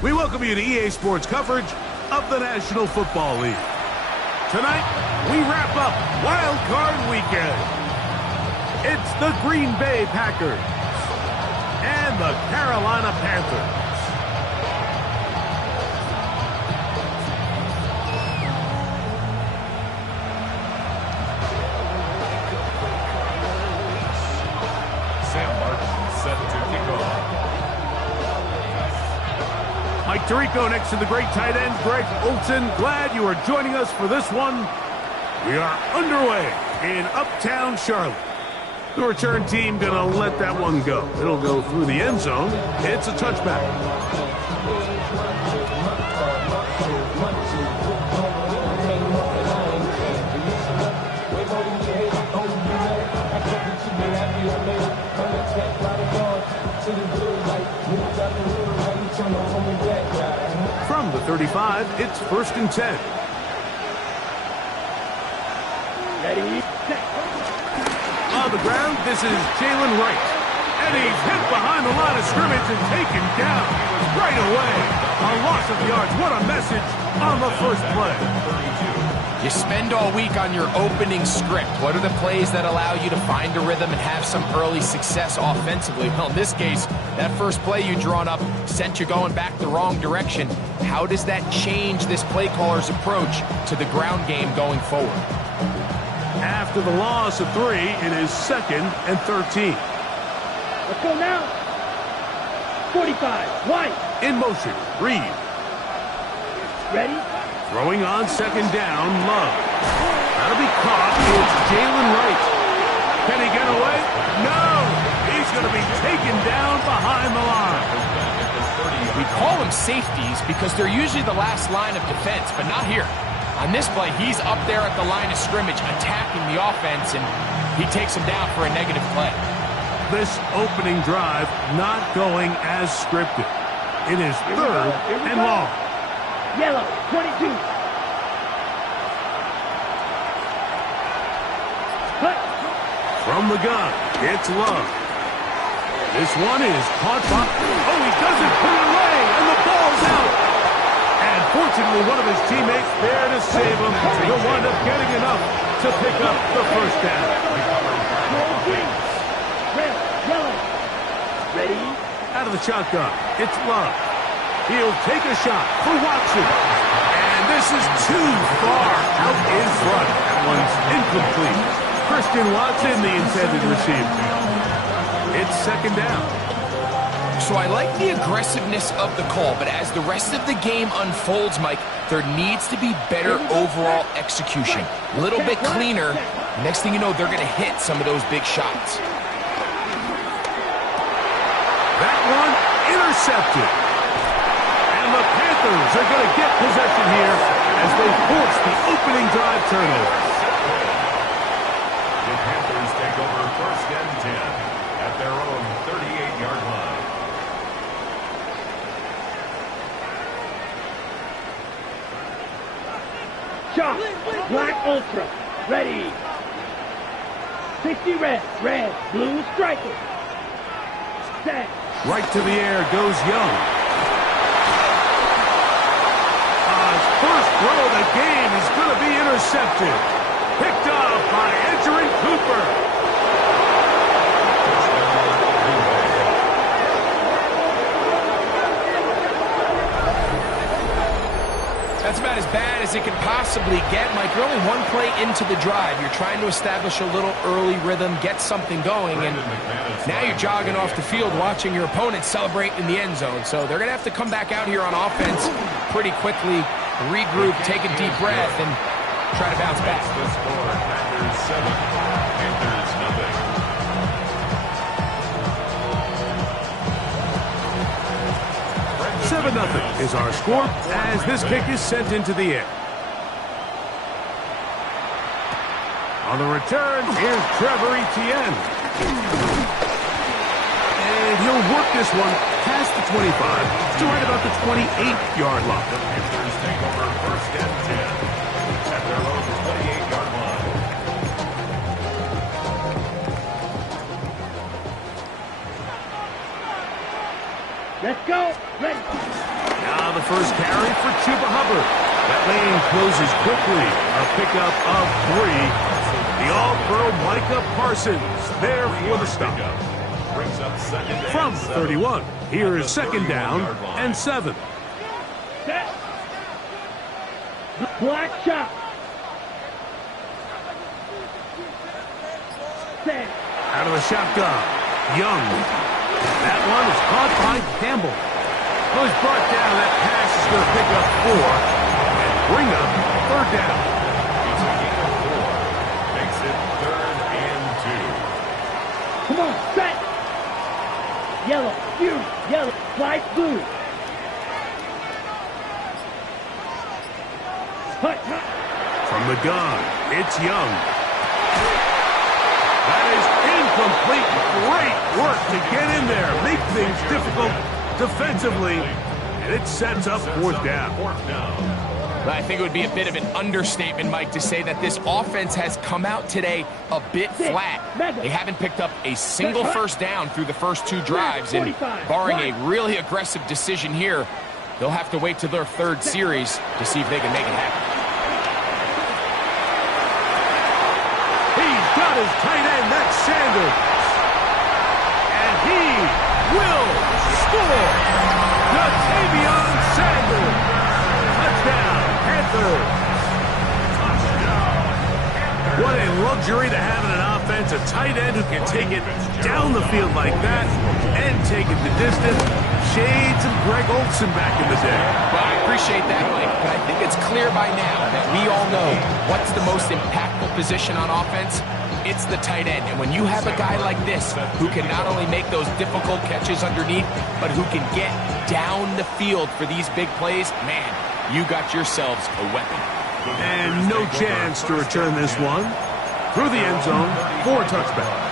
We welcome you to EA Sports coverage of the National Football League. Tonight, we wrap up Wild Card Weekend. It's the Green Bay Packers and the Carolina Panthers. Mike Tirico next to the great tight end, Greg Olsen. Glad you are joining us for this one. We are underway in Uptown Charlotte. The return team going to let that one go. It'll go through the end zone. It's a touchback. From the 35, it's 1st and 10. Ready, set. On the ground, this is Jalen Wright. And he's hit behind the line of scrimmage and taken down right away. A loss of yards. What a message on the first play. You spend all week on your opening script. What are the plays that allow you to find a rhythm and have some early success offensively? Well, in this case, that first play you drawn up sent you going back the wrong direction. How does that change this play caller's approach to the ground game going forward? After the loss of 3, it is 2nd and 13. Let's go now. 45, White. In motion, Reed. Ready? Throwing on 2nd down, Love. That'll be caught. It's Jalen Wright. Can he get away? No! He's going to be taken down behind the line. We call them safeties because they're usually the last line of defense, but not here. On this play, he's up there at the line of scrimmage attacking the offense, and he takes him down for a negative play. This opening drive not going as scripted. It is 3rd and long. Yellow, 22. Cut. From the gun, it's Love. This one is caught by... Oh, he doesn't put it away, and the ball's out. And fortunately, one of his teammates there to save him. He'll wind up getting enough to pick up the first down. Green. Red, yellow. Ready? Out of the shotgun, it's Love. He'll take a shot for Watson. And this is too far out in front. That one's incomplete. Christian Watson, the intended receiver. It's 2nd down. So I like the aggressiveness of the call, but as the rest of the game unfolds, Mike, there needs to be better overall execution. A little bit cleaner. Next thing you know, they're going to hit some of those big shots. That one intercepted. And the Panthers are going to get possession here as they force the opening drive turnover. The Panthers take over 1st and 10 at their own 38-yard line. Shot. Black Ultra. Ready. 60 red. Red. Blue striker. Set. Right to the air goes Young. First throw of the game is going to be intercepted. Picked off by Edgerrin Cooper. That's about as bad as it can possibly get, Mike. You're only one play into the drive. You're trying to establish a little early rhythm, get something going, and now you're jogging off the field watching your opponent celebrate in the end zone. So they're going to have to come back out here on offense pretty quickly, regroup, take a deep breath, and try to bounce back. The score, Packers 7, Panthers nothing. Seven 0 is our score as this kick is sent into the air. On the return, here's Trevor Etienne. And he'll work this one past the 25 to right about the 28-yard line. The Panthers take over 1st and 10 at their own 28-yard line. Let's go. Ready. Now the first carry for Chuba Hubbard. That lane closes quickly. A pickup of 3. The all-pro Micah Parsons there for the stop. From 31, here is second down and 7. Set. Black shot. Set. Out of the shotgun, Young. That one is caught by Campbell. Who's brought down. That pass is going to pick up 4 and bring up third down. Makes it 3rd and 2. Come on, set. Yellow, blue, yellow, light blue. Hut, hut. From the gun, it's Young. That is incomplete. Great work to get in there. Make things difficult defensively. And it sets up 4th down. I think it would be a bit of an understatement, Mike, to say that this offense has come out today a bit flat. They haven't picked up a single first down through the first 2 drives, and barring a really aggressive decision here, they'll have to wait to their 3rd series to see if they can make it happen. He's got his tight end, that's Sanders. And he will score. Latavion Sanders. Touchdown, Panthers. What a luxury to have in an offense, a tight end who can take it down the field like that and take it the distance. Shades of Greg Olsen back in the day. Well, I appreciate that, Mike, but I think it's clear by now that we all know what's the most impactful position on offense. It's the tight end. And when you have a guy like this who can not only make those difficult catches underneath, but who can get down the field for these big plays, man, you got yourselves a weapon. And no chance to return this one. Through the end zone for a touchback.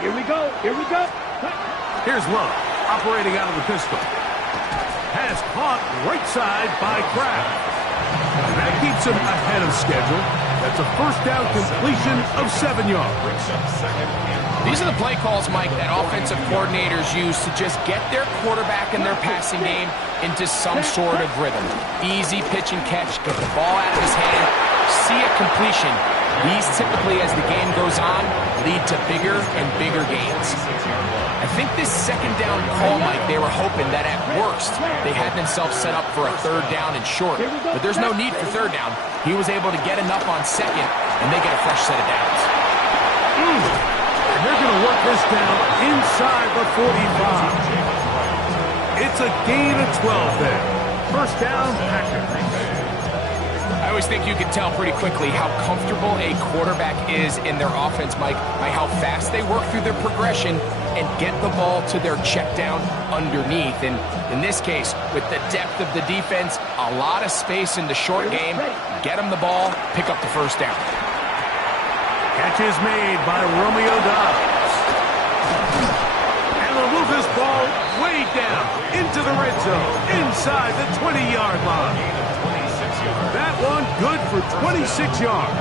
Here we go, here we go. Here's Love, operating out of the pistol. Pass caught right side by Kraft. And that keeps him ahead of schedule. That's a first down completion of 7 yards. These are the play calls, Mike, that offensive coordinators use to just get their quarterback and their passing game into some sort of rhythm. Easy pitch and catch, get the ball out of his hand, see a completion. These typically, as the game goes on, lead to bigger and bigger gains. I think this second down call, Mike, they were hoping that at worst they had themselves set up for a 3rd down and short. But there's no need for 3rd down. He was able to get enough on 2nd, and they get a fresh set of downs. And they're going to work this down inside the 45. It's a gain of 12 there. First down, Packers. I always think you can tell pretty quickly how comfortable a quarterback is in their offense, Mike, by how fast they work through their progression and get the ball to their check down underneath. And in this case, with the depth of the defense, a lot of space in the short game, get them the ball, pick up the first down. Catch is made by Romeo Dobbs. And they'll move this ball way down into the red zone, inside the 20-yard line. That one good for 26 yards.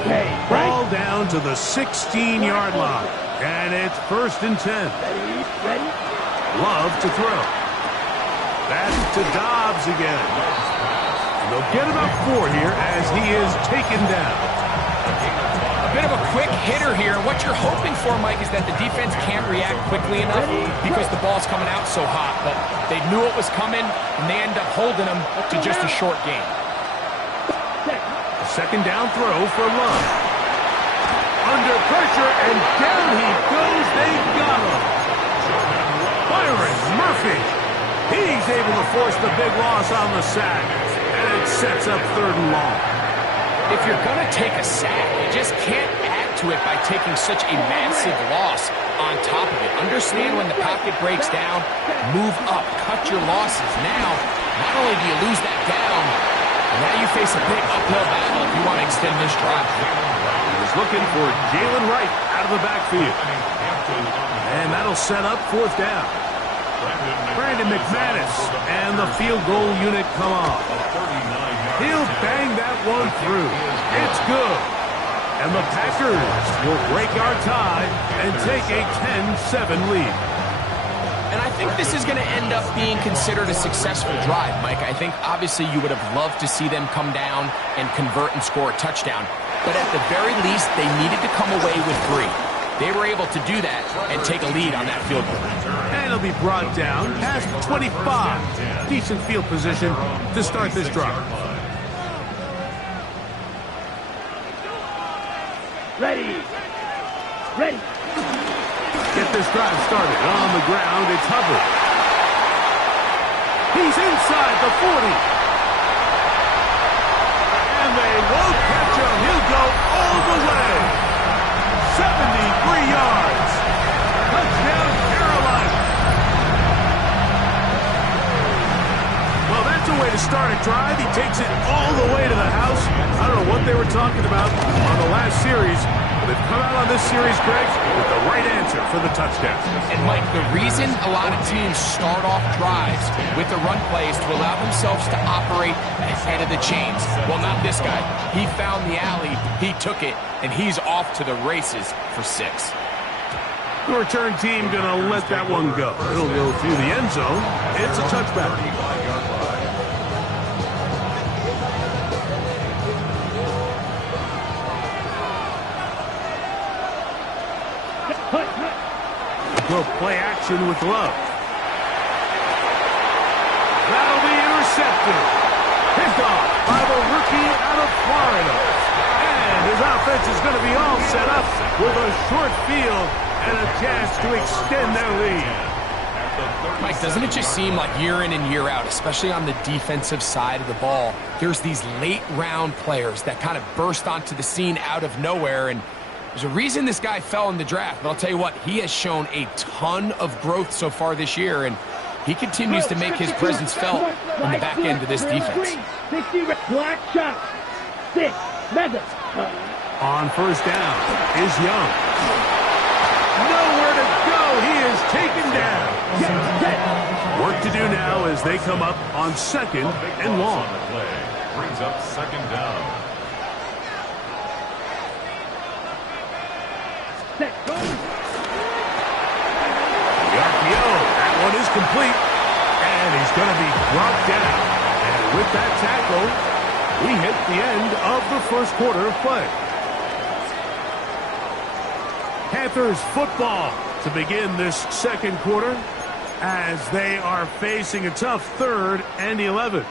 Okay, Ball down to the 16-yard line. And it's 1st and 10. ready? Love to throw. That's to Dobbs again. And they'll get about 4 here as he is taken down. A bit of a quick hitter here. What you're hoping for, Mike, is that the defense can't react quickly enough because the ball's coming out so hot. But they knew it was coming, and they end up holding them to just a short game. A second down throw for Love. Under pressure, and down he goes. They've got him. Byron Murphy. He's able to force the big loss on the sack. And it sets up 3rd and long. If you're going to take a sack, you just can't add to it by taking such a massive loss on top of it. Understand when the pocket breaks down, move up, cut your losses. Now, not only do you lose that down, now you face a big uphill battle if you want to extend this drive. He was looking for Jalen Wright out of the backfield. And that'll set up 4th down. Brandon McManus and the field goal unit come off. He'll bang that one through. It's good. And the Packers will break our tie and take a 10-7 lead. And I think this is going to end up being considered a successful drive, Mike. I think obviously you would have loved to see them come down and convert and score a touchdown. But at the very least, they needed to come away with 3. They were able to do that and take a lead on that field goal. And it'll be brought down past 25. Decent field position to start this drive. Ready. Ready. Get this drive started. On the ground, it's Hubbard. He's inside the 40. And they won't catch him. He'll go all the way. 73 yards. Touchdown, Carolina. Well, that's a way to start a drive. He takes it all the way to the house. I don't know what they were talking about on the last series, but they've come out on this series, Greg, with the right answer for the touchdown. And, Mike, the reason a lot of teams start off drives with the run plays to allow themselves to operate ahead of the chains. Well, not this guy. He found the alley, he took it, and he's off to the races for 6. The return team going to let that one go. It'll go through the end zone. It's a touchback. Go play action with Love. That'll be intercepted. Picked off by the rookie out of Florida. And his offense is going to be all set up with a short field and a chance to extend their lead. Mike, doesn't it just seem like year in and year out, especially on the defensive side of the ball, there's these late round players that kind of burst onto the scene out of nowhere, and there's a reason this guy fell in the draft, but I'll tell you what, he has shown a ton of growth so far this year, and he continues to make his presence felt on the back end of this defense. Black shot. 6. Mega. On first down is Young. Nowhere to go. He is taken down. Work to do now as they come up on 2nd and long. Brings up 2nd down. The RPO, that one is complete, and he's going to be brought down. And with that tackle, we hit the end of the first quarter of play. Panthers football to begin this second quarter as they are facing a tough 3rd and 11.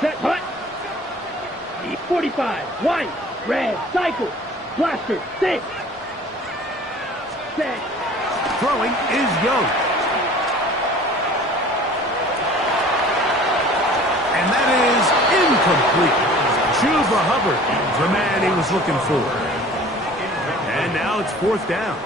Set, hut. 45. White. Red. Cycle. Blaster. 6. Set. Throwing is Young. And that is incomplete. Chuba Hubbard, the man he was looking for. And now it's 4th down.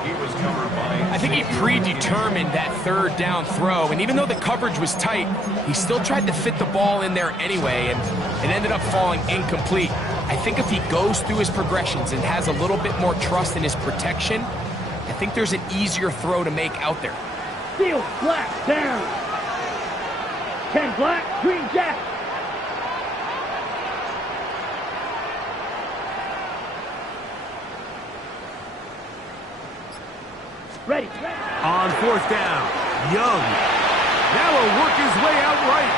I think he predetermined that 3rd down throw, and even though the coverage was tight, he still tried to fit the ball in there anyway, and it ended up falling incomplete. I think if he goes through his progressions and has a little bit more trust in his protection, I think there's an easier throw to make out there. Field. Black. Down. 10 black. Green jack. Ready. On 4th down, Young. Now will work his way out right.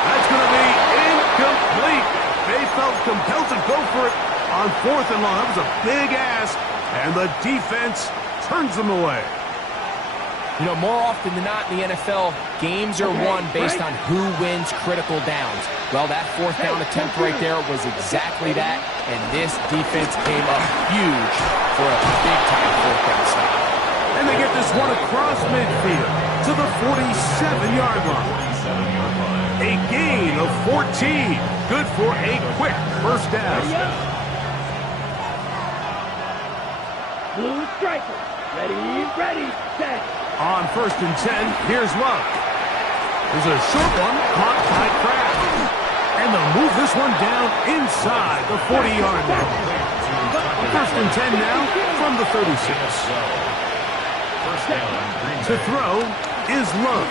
That's going to be incomplete. They felt compelled to go for it on 4th and long. That was a big ask, and the defense turns them away. You know, more often than not in the NFL, games are won based on who wins critical downs. Well, that 4th down attempt right there was exactly that, and this defense came up huge for a big-time 4th down stop. And they get this one across midfield to the 47-yard line. A gain of 14. Good for a quick first down. Blue striker. Ready, set. On 1st and 10, here's Love. There's a short one caught by Kraft. And they'll move this one down inside the 40-yard line. First and 10 now from the 36. First down, Green To Bay. throw is Love.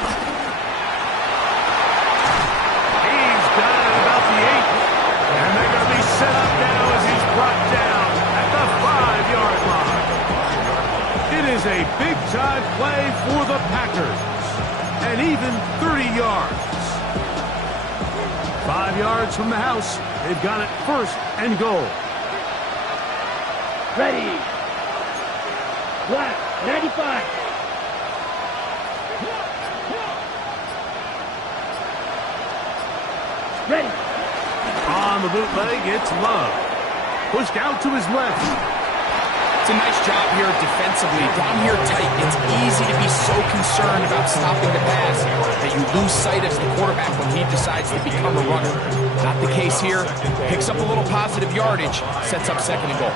He's got it about the 8. And they're going to be set up now as he's brought down at the 5-yard line. It is a big-time play for the Packers. And even 30 yards. 5 yards from the house. They've got it first and goal. Ready. Black, 95. Ready. On the bootleg, it's Love. Pushed out to his left. It's a nice job here defensively. Down here tight, it's easy to be so concerned about stopping the pass that you lose sight of the quarterback when he decides to become a runner. Not the case here. Picks up a little positive yardage, sets up second and goal.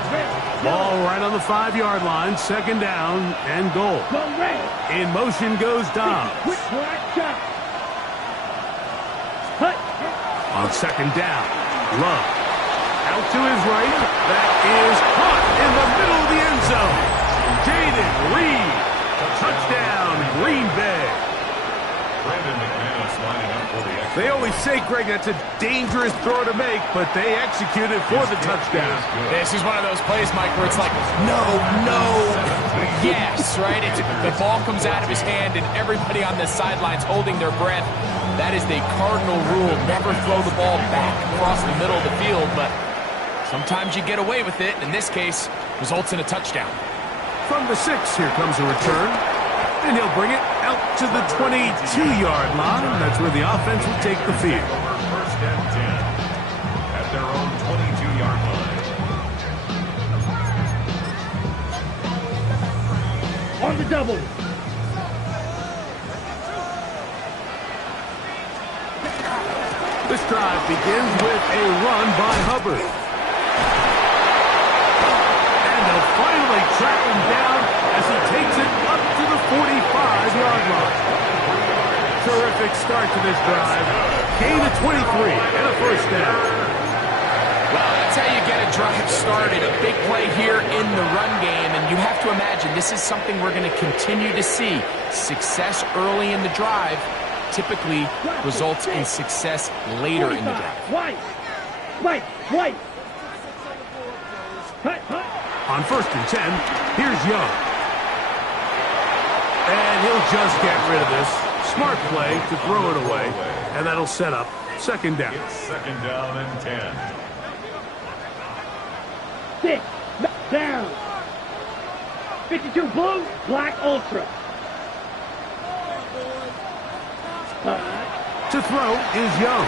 Ball right on the 5-yard line, second down and goal. Go red. In motion goes Dobbs. Quick black shot. Hut. On second down, Love. Out to his right. That is caught in the middle of the end zone. Jaden Reed. Touchdown, Green Bay. Brandon McManus lining up for the extra. They always say, Greg, that's a dangerous throw to make, but they executed for the touchdown. This is one of those plays, Mike, where it's like, no, yes, right? The ball comes out of his hand, and everybody on the sidelines holding their breath. That is the cardinal rule. Never throw the ball back across the middle of the field, but sometimes you get away with it. In this case, results in a touchdown. From the 6, here comes a return. And he'll bring it out to the 22-yard line. That's where the offense will take the field. First and 10 at their own 22-yard line. On the double. This drive begins with a run by Hubbard. And they'll finally track him down as he takes it up to the 45-yard line. Terrific start to this drive. Gain of 23 and a first down. Well, that's how you get a drive started. A big play here in the run game, and you have to imagine this is something we're going to continue to see. Success early in the drive typically results in success later in the drive. White. Hut. On first and 10, here's Young. And he'll just get rid of this. Smart play to throw it away. And that'll set up second down. It's second down and 10. 6. Down. 52 blue. Black ultra. To throw is Young.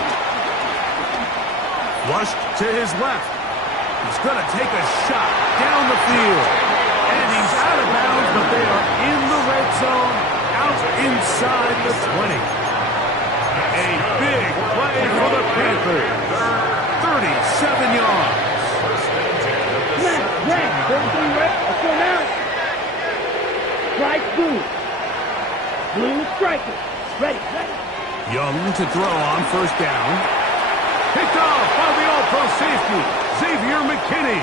Flushed to his left. He's going to take a shot down the field. And he's out of bounds, but they are in the red zone, out inside the 20. A big play for the Panthers. 37 yards. Red. 33 red. Let's go now. Strike blue. Blue striker. Ready. Young to throw on first down. Picked off by the all-pro safety, Xavier McKinney.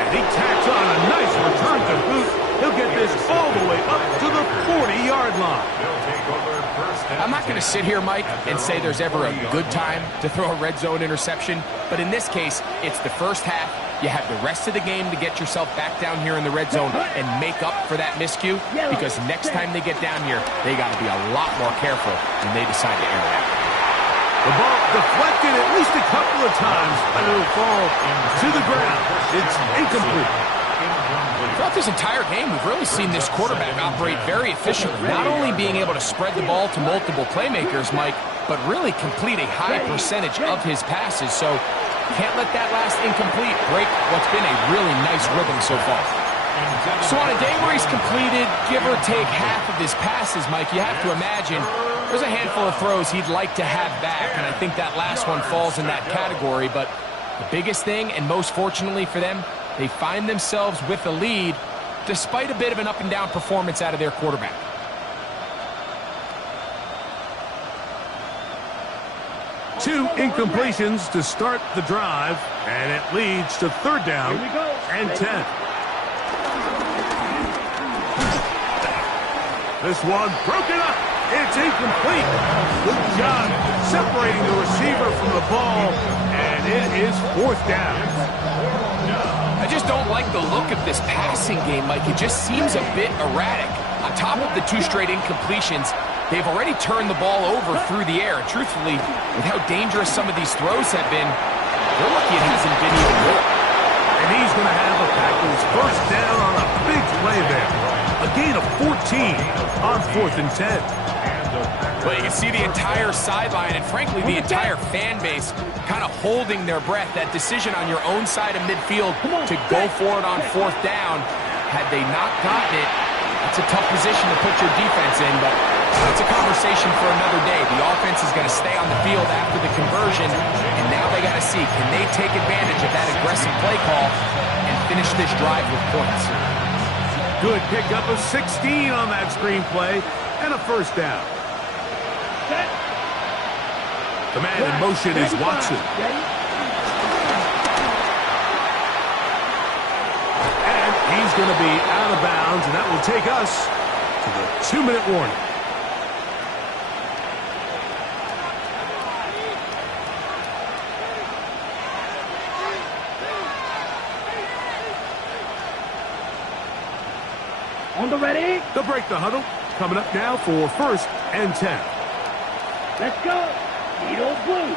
And he tacks on a nice return to boot. He'll get this all the way up to the 40-yard line. They'll take over first and I'm not going to sit here, Mike, and say there's ever a good time to throw a red zone interception, but in this case, it's the first half. You have the rest of the game to get yourself back down here in the red zone and make up for that miscue, because next time they get down here, they got to be a lot more careful when they decide to air it out. The ball deflected at least a couple of times, and it'll fall to the ground. It's incomplete. Throughout this entire game, we've really seen this quarterback operate very efficiently, not only being able to spread the ball to multiple playmakers, Mike, but really complete a high percentage of his passes. So can't let that last incomplete break what's been a really nice rhythm so far. So on a day where he's completed, give or take half of his passes, Mike, you have to imagine there's a handful of throws he'd like to have back, and I think that last one falls in that category. But the biggest thing, and most fortunately for them, they find themselves with a lead despite a bit of an up-and-down performance out of their quarterback. 2 incompletions to start the drive, and it leads to 3rd down and 10. This one broken up. It's incomplete. Good job separating the receiver from the ball, and it is 4th down. I just don't like the look of this passing game, Mike. It just seems a bit erratic. On top of the 2 straight incompletions, they've already turned the ball over through the air. And truthfully, with how dangerous some of these throws have been, they're lucky it hasn't been even more. And he's going to have the Packers 1st down on a big play there. A gain of 14 on 4th and 10. Well, you can see the entire sideline and, frankly, the entire fan base kind of holding their breath. That decision on your own side of midfield to go for it on 4th down, had they not gotten it, it's a tough position to put your defense in, but it's a conversation for another day. The offense is going to stay on the field after the conversion, and now they got to see, can they take advantage of that aggressive play call and finish this drive with points? Good pickup of 16 on that screenplay, and a 1st down. The man in motion is Watson. And he's going to be out of bounds, and that will take us to the 2-minute warning. On the ready. They'll break the huddle. Coming up now for 1st and 10. Let's go. Needle blue.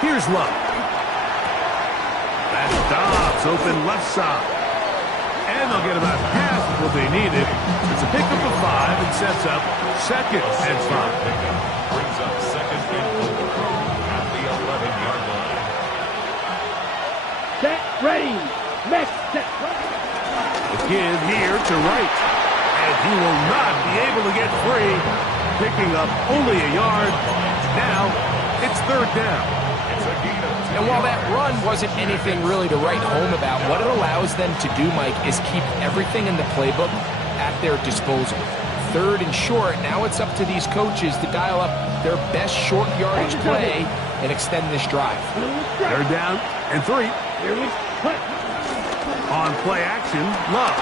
Here's Love. That's Dobbs open left side. And they'll get about half of what they needed. It's a pickup of 5 and sets up 2nd and 5. Brings up 2nd and 4 at the 11-yard line. Set, ready. Next set. The give here to Wright. And he will not be able to get free. Picking up only a yard. Now it's 3rd down. And while that run wasn't anything really to write home about, what it allows them to do, Mike, is keep everything in the playbook at their disposal. 3rd and short, now it's up to these coaches to dial up their best short yardage play and extend this drive. 3rd down and 3. On play action, Love.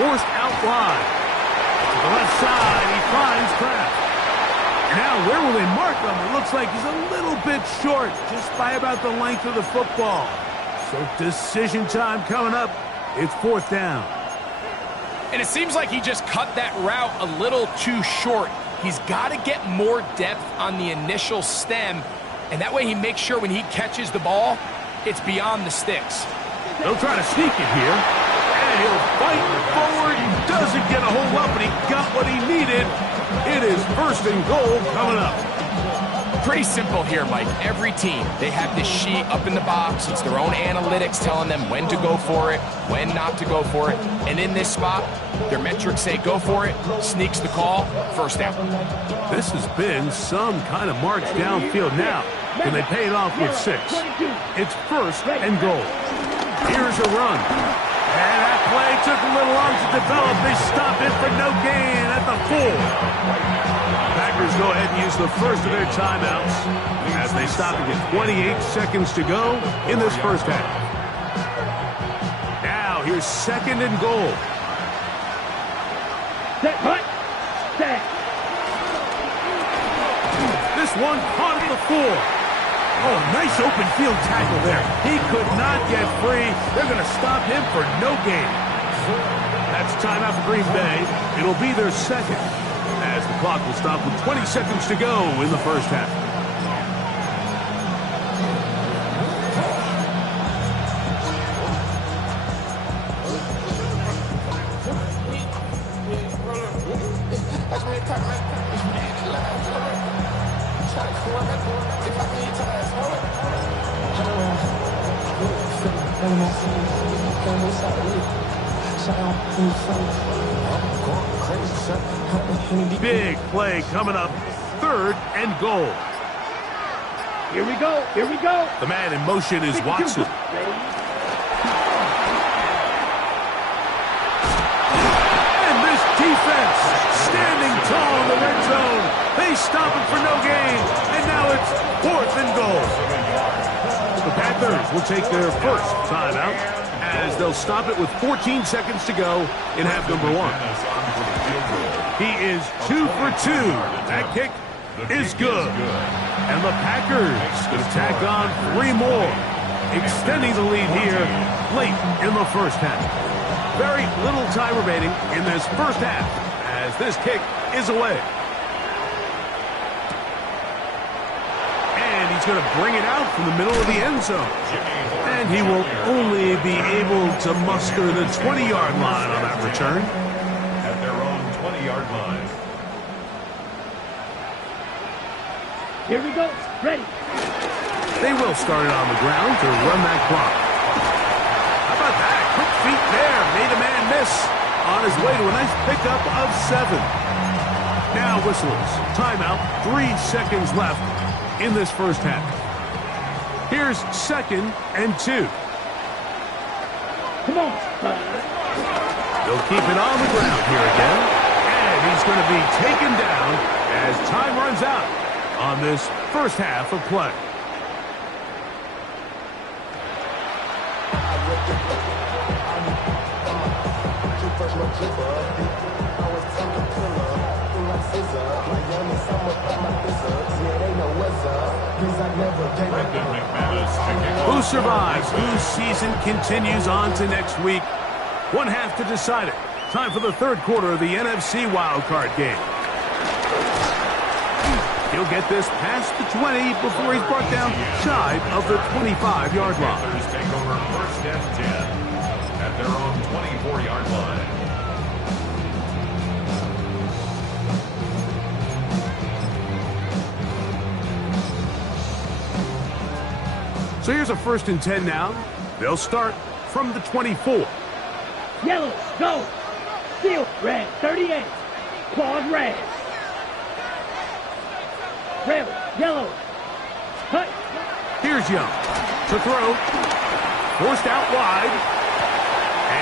Forced out wide. To the left side, he finds Kraft. Now, where will they mark him? It looks like he's a little bit short, just by about the length of the football. So decision time coming up. It's 4th down. And it seems like he just cut that route a little too short. He's got to get more depth on the initial stem, and that way he makes sure when he catches the ball, it's beyond the sticks. They'll try to sneak it here, and he'll fight forward. He doesn't get a whole lot, but he got what he needed. It is 1st and goal coming up. Pretty simple here, Mike. Every team, they have this sheet up in the box. It's their own analytics telling them when to go for it, when not to go for it. And in this spot, their metrics say go for it, sneaks the call, 1st down. This has been some kind of march downfield now. Can they pay it off with 6? It's 1st and goal. Here's a run. And that play took a little long to develop. They stop it for no gain at the 4. Packers go ahead and use the first of their timeouts as they stop and get 28 seconds to go in this 1st half. Now here's 2nd and goal. Set, hut, set. This one caught at the 4. Oh, nice open field tackle there. He could not get free. They're going to stop him for no gain. That's timeout for Green Bay. It'll be their 2nd, as the clock will stop with 20 seconds to go in the 1st half. Big play coming up. 3rd and goal. Here we go. Here we go. The man in motion is Watson. And this defense standing tall in the red zone. They stop it for no gain, and now it's 4th and goal. The Panthers will take their first timeout as they'll stop it with 14 seconds to go in half number 1. He is 2 for 2. That kick is good. And the Packers will tack on 3 more, extending the lead here late in the first half. Very little time remaining in this first half as this kick is away. And he's going to bring it out from the middle of the end zone. And he will only be able to muster the 20-yard line on that return. At their own 20-yard line. Here we go. Ready. They will start it on the ground to run that clock. How about that? Quick feet there. Made a man miss on his way to a nice pickup of 7. Now whistles. Timeout. 3 seconds left in this first half. Here's 2nd and 2. Come on. They'll keep it on the ground here again. And he's going to be taken down as time runs out on this first half of play. Who survives? Whose season continues on to next week? One half to decide it. Time for the third quarter of the NFC wildcard game. He'll get this past the 20 before he's brought down shy of the 25-yard line. Panthers take over 1st and 10 at their own 24-yard line. So here's a 1st and 10 now. They'll start from the 24. Yellow, go. Field, red, 38. Claws, red. Red, yellow. Cut. Here's Young to throw. Forced out wide.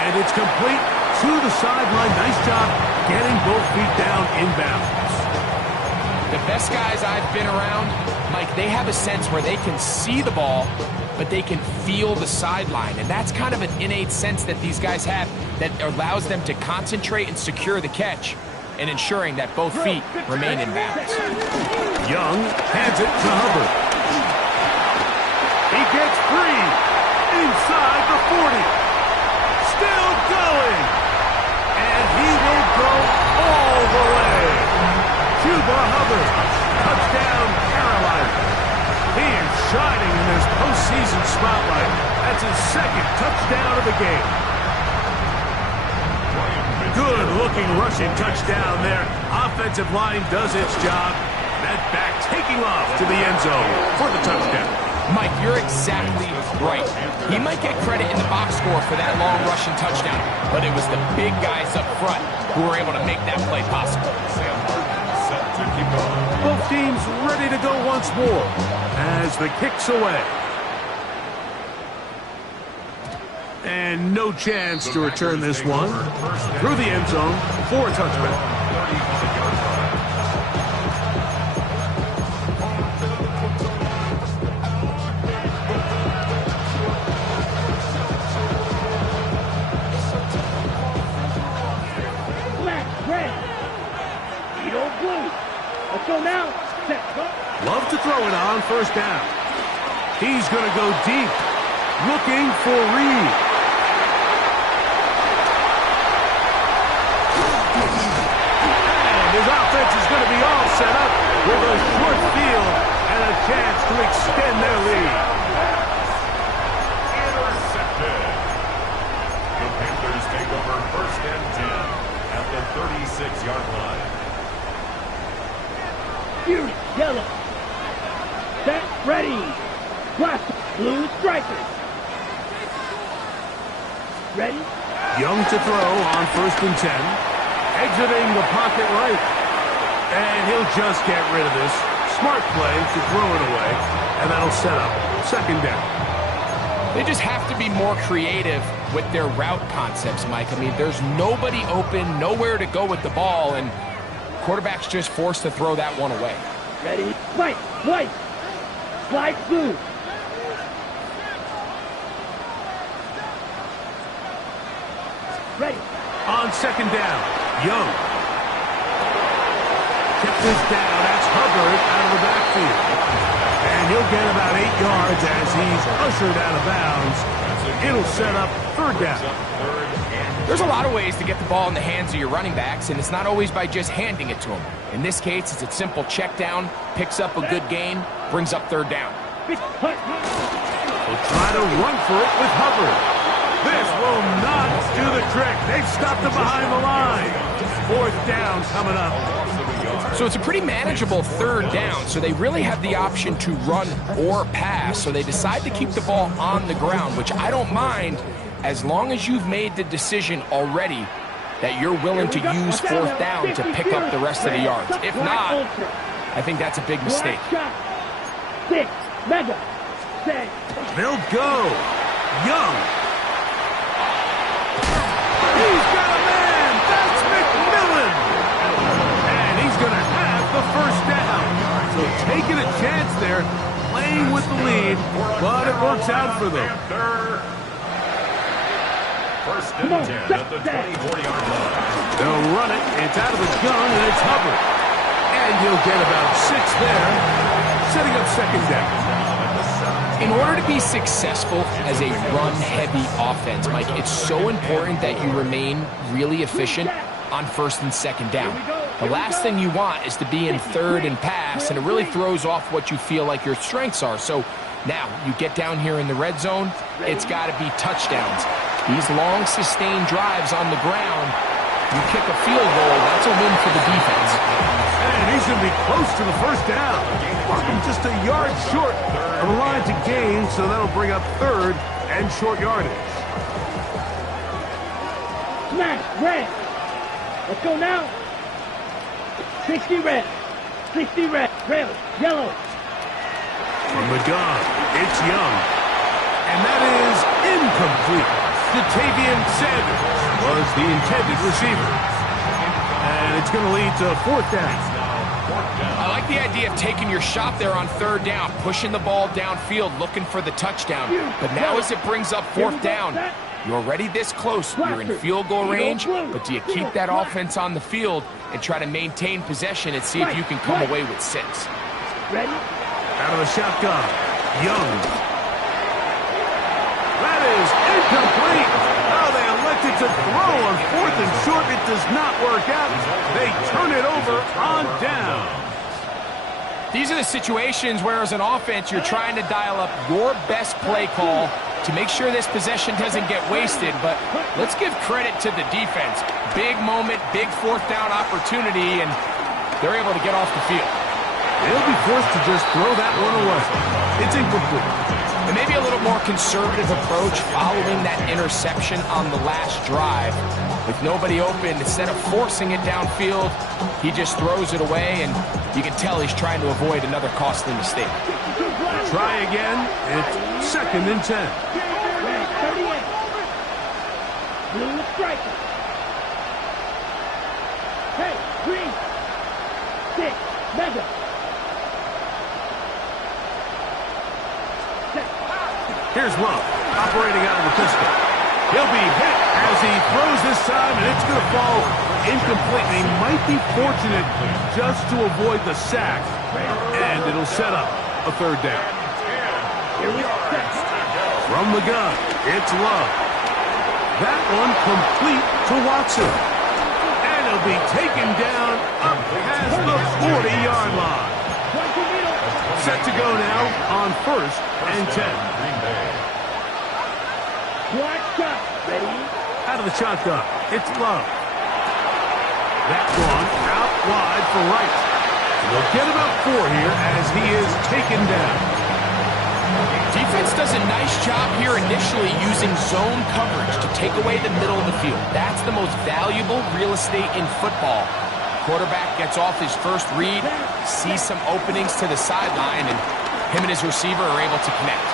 And it's complete to the sideline. Nice job getting both feet down inbounds. The best guys I've been around, Mike, they have a sense where they can see the ball, but they can feel the sideline. And that's kind of an innate sense that these guys have that allows them to concentrate and secure the catch and ensuring that both feet remain in bounds. Young hands it to Hubbard. He gets free inside the 40. Still going. And he will go all the way. Cuba Hubbard. Touchdown, Carolina. He is shining in this postseason spotlight. That's his 2nd touchdown of the game. Good-looking rushing touchdown there. Offensive line does its job. That back taking off to the end zone for the touchdown. Mike, you're exactly right. He might get credit in the box score for that long rushing touchdown, but it was the big guys up front who were able to make that play possible. Set to keep going. Both teams ready to go once more as the kick's away. And no chance to return this one through the end zone for a touchback. Black, red. Edo blue. Let's go now. Set, go. Love to throw it on 1st down. He's going to go deep, looking for Reed. His offense is going to be all set up with a short field and a chance to extend their lead. Intercepted. The Panthers take over 1st and 10 at the 36-yard line. Fury, yellow. Set, ready. Black, blue strikers. Ready? Young to throw on 1st and 10. Exiting the pocket right. And he'll just get rid of this. Smart play to throw it away. And that'll set up 2nd down. They just have to be more creative with their route concepts, Mike. I mean, there's nobody open, nowhere to go with the ball, and Quarterback's just forced to throw that one away. Ready? Fight! White! Slide blue! Ready! On second down, Young. Kept this down. That's Hubbard out of the backfield. And he'll get about 8 yards as he's ushered out of bounds. It'll set up third down. There's a lot of ways to get the ball in the hands of your running backs, and it's not always by just handing it to them. In this case, it's a simple check down, picks up a good gain, brings up third down. They'll try to run for it with Hubbard. This will not do the trick. They've stopped him behind the line. Fourth down coming up. So it's a pretty manageable third down, so they really have the option to run or pass, so they decide to keep the ball on the ground, which I don't mind as long as you've made the decision already that you're willing to use fourth down to pick up the rest of the yards. If not, I think that's a big mistake. They'll go. Young. He's got a man. That's McMillan. And he's going to have the first down. So taking a chance there, playing with the lead, but it works out for them. First and 10 at the 20-40-yard line. They'll run it. It's out of the gun, and it's Hubbard. And he'll get about 6 there, setting up second down. In order to be successful as a run-heavy offense, Mike, it's so important that you remain really efficient on first and second down. The last thing you want is to be in third and pass, and it really throws off what you feel like your strengths are. So now you get down here in the red zone, it's got to be touchdowns. These long, sustained drives on the ground, you kick a field goal, that's a win for the defense. And he's going to be close to the first down. Marking just a yard short of the line to gain, so that'll bring up third and short yardage. Smash, red. Let's go now. 60 red. 60 red. Red. Yellow. From the gun, it's Young. And that is incomplete. Jatavian Sanders was the intended receiver. And it's going to lead to fourth down. I like the idea of taking your shot there on third down, pushing the ball downfield, looking for the touchdown. But now as it brings up fourth down, you're already this close. You're in field goal range, but do you keep that offense on the field and try to maintain possession and see if you can come away with 6? Ready? Out of the shotgun, Young. That is incomplete. Oh, they elected to throw on fourth and short. It does not work out. They turn it over on down. These are the situations where as an offense you're trying to dial up your best play call to make sure this possession doesn't get wasted, but let's give credit to the defense. Big moment, big fourth down opportunity, and they're able to get off the field. They'll be forced to just throw that one away. It's incomplete. And maybe a little more conservative approach following that interception on the last drive. With nobody open, instead of forcing it downfield, he just throws it away, and you can tell he's trying to avoid another costly mistake. Try again. It's second and 10. Red, 38. Blue striker. Hey, green. 6, mega. Here's Love, operating out of the pistol. He'll be hit as he throws this time, and it's going to fall incomplete. He might be fortunate just to avoid the sack, and it'll set up a third down. From the gun, it's Love. That one complete to Watson. And he'll be taken down up past the 40-yard line. Set to go now on first and 10. Black shot. Ready? Out of the shotgun, it's Love. That one out wide for Wright. They'll get about 4 here as he is taken down. Defense does a nice job here initially using zone coverage to take away the middle of the field. That's the most valuable real estate in football. Quarterback gets off his first read, sees some openings to the sideline, and him and his receiver are able to connect.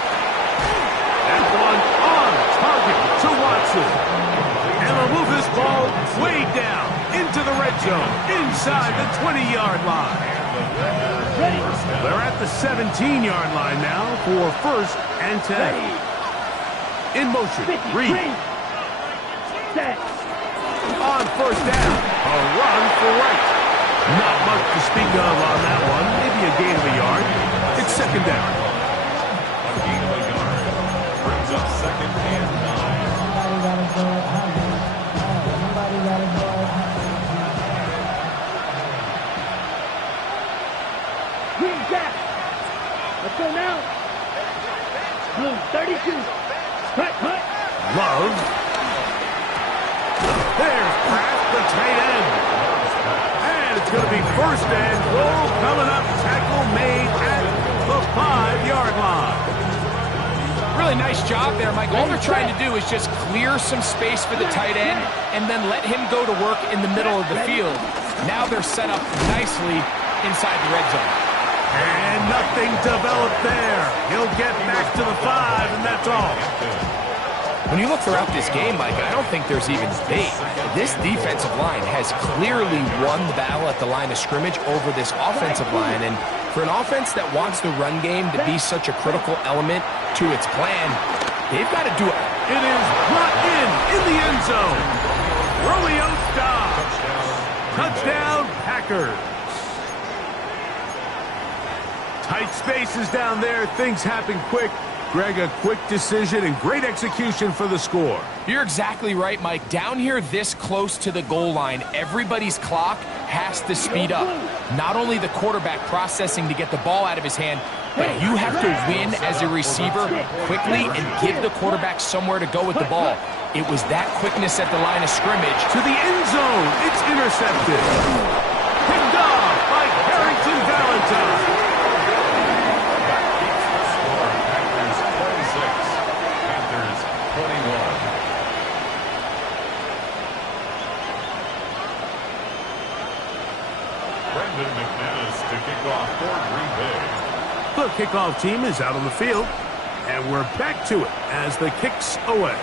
That one on target to Watson. And they'll move this ball way down into the red zone, inside the 20-yard line. Ready. They're at the 17-yard line now for 1st and 10. Ready. In motion, 53. Reed. Set. On 1st down, a run for right. Not much to speak of on that one. Maybe a gain of a yard. It's 2nd down. A gain of a yard brings up 2nd and 9. Green jack. Let's go now. Blue 32. Cut. Love. There's Pratt, the tight end. And it's going to be 1st and goal coming up. Tackle made at the 5-yard line. Really nice job there, Mike. All they're trying to do is just clear some space for the tight end and then let him go to work in the middle of the field. Now they're set up nicely inside the red zone. And nothing developed there. He'll get back to the 5, and that's all. When you look throughout this game, Mike, I don't think there's even debate. This defensive line has clearly won the battle at the line of scrimmage over this offensive line. And for an offense that wants the run game to be such a critical element to its plan, they've got to do it. It is brought in the end zone. Romeo Dobbs. Touchdown, Packers. Tight spaces down there. Things happen quick. Greg, a quick decision and great execution for the score. You're exactly right, Mike. Down here this close to the goal line, everybody's clock has to speed up. Not only the quarterback processing to get the ball out of his hand, but you have to win as a receiver quickly and give the quarterback somewhere to go with the ball. It was that quickness at the line of scrimmage. To the end zone. It's intercepted. Picked off by Harrington Valentine. The kickoff team is out on the field, and we're back to it as the kick's away.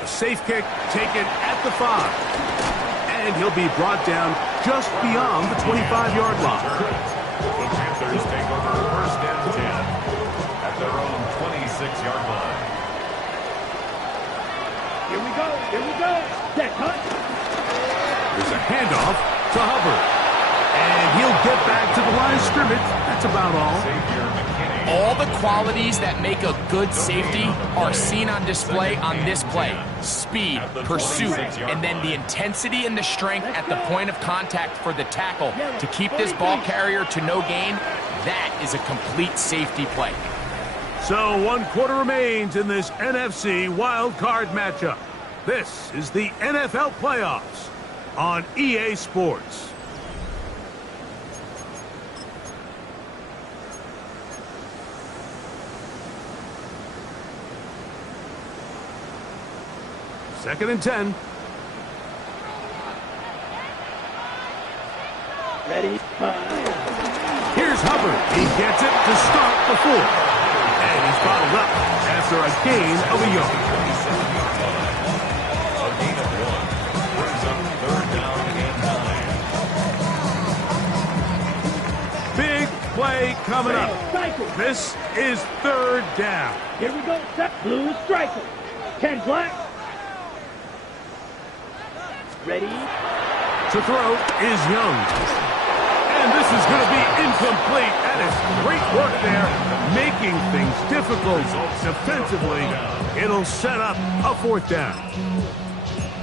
A safe kick taken at the 5, and he'll be brought down just beyond the 25-yard line. The Panthers take over 1st and 10 at their own 26-yard line. Here we go. Set, cut. There's a handoff to Hubbard. And he'll get back to the line of scrimmage. That's about all. All the qualities that make a good safety are seen on display on this play. Speed, pursuit, and then the intensity and the strength at the point of contact for the tackle to keep this ball carrier to no gain. That is a complete safety play. So 1 quarter remains in this NFC wild card matchup. This is the NFL playoffs on EA Sports. Second and 10. Ready, Here's Hubbard. He gets it to start the 4th. And he's bottled up after a gain of a yard. A gain of 1 brings up 3rd down and 9. Big play coming up. This is 3rd down. Here we go. Set. Blue striker. 10 black. Ready. To throw is Young. And this is going to be incomplete. That is great work there, making things difficult defensively. It'll set up a 4th down.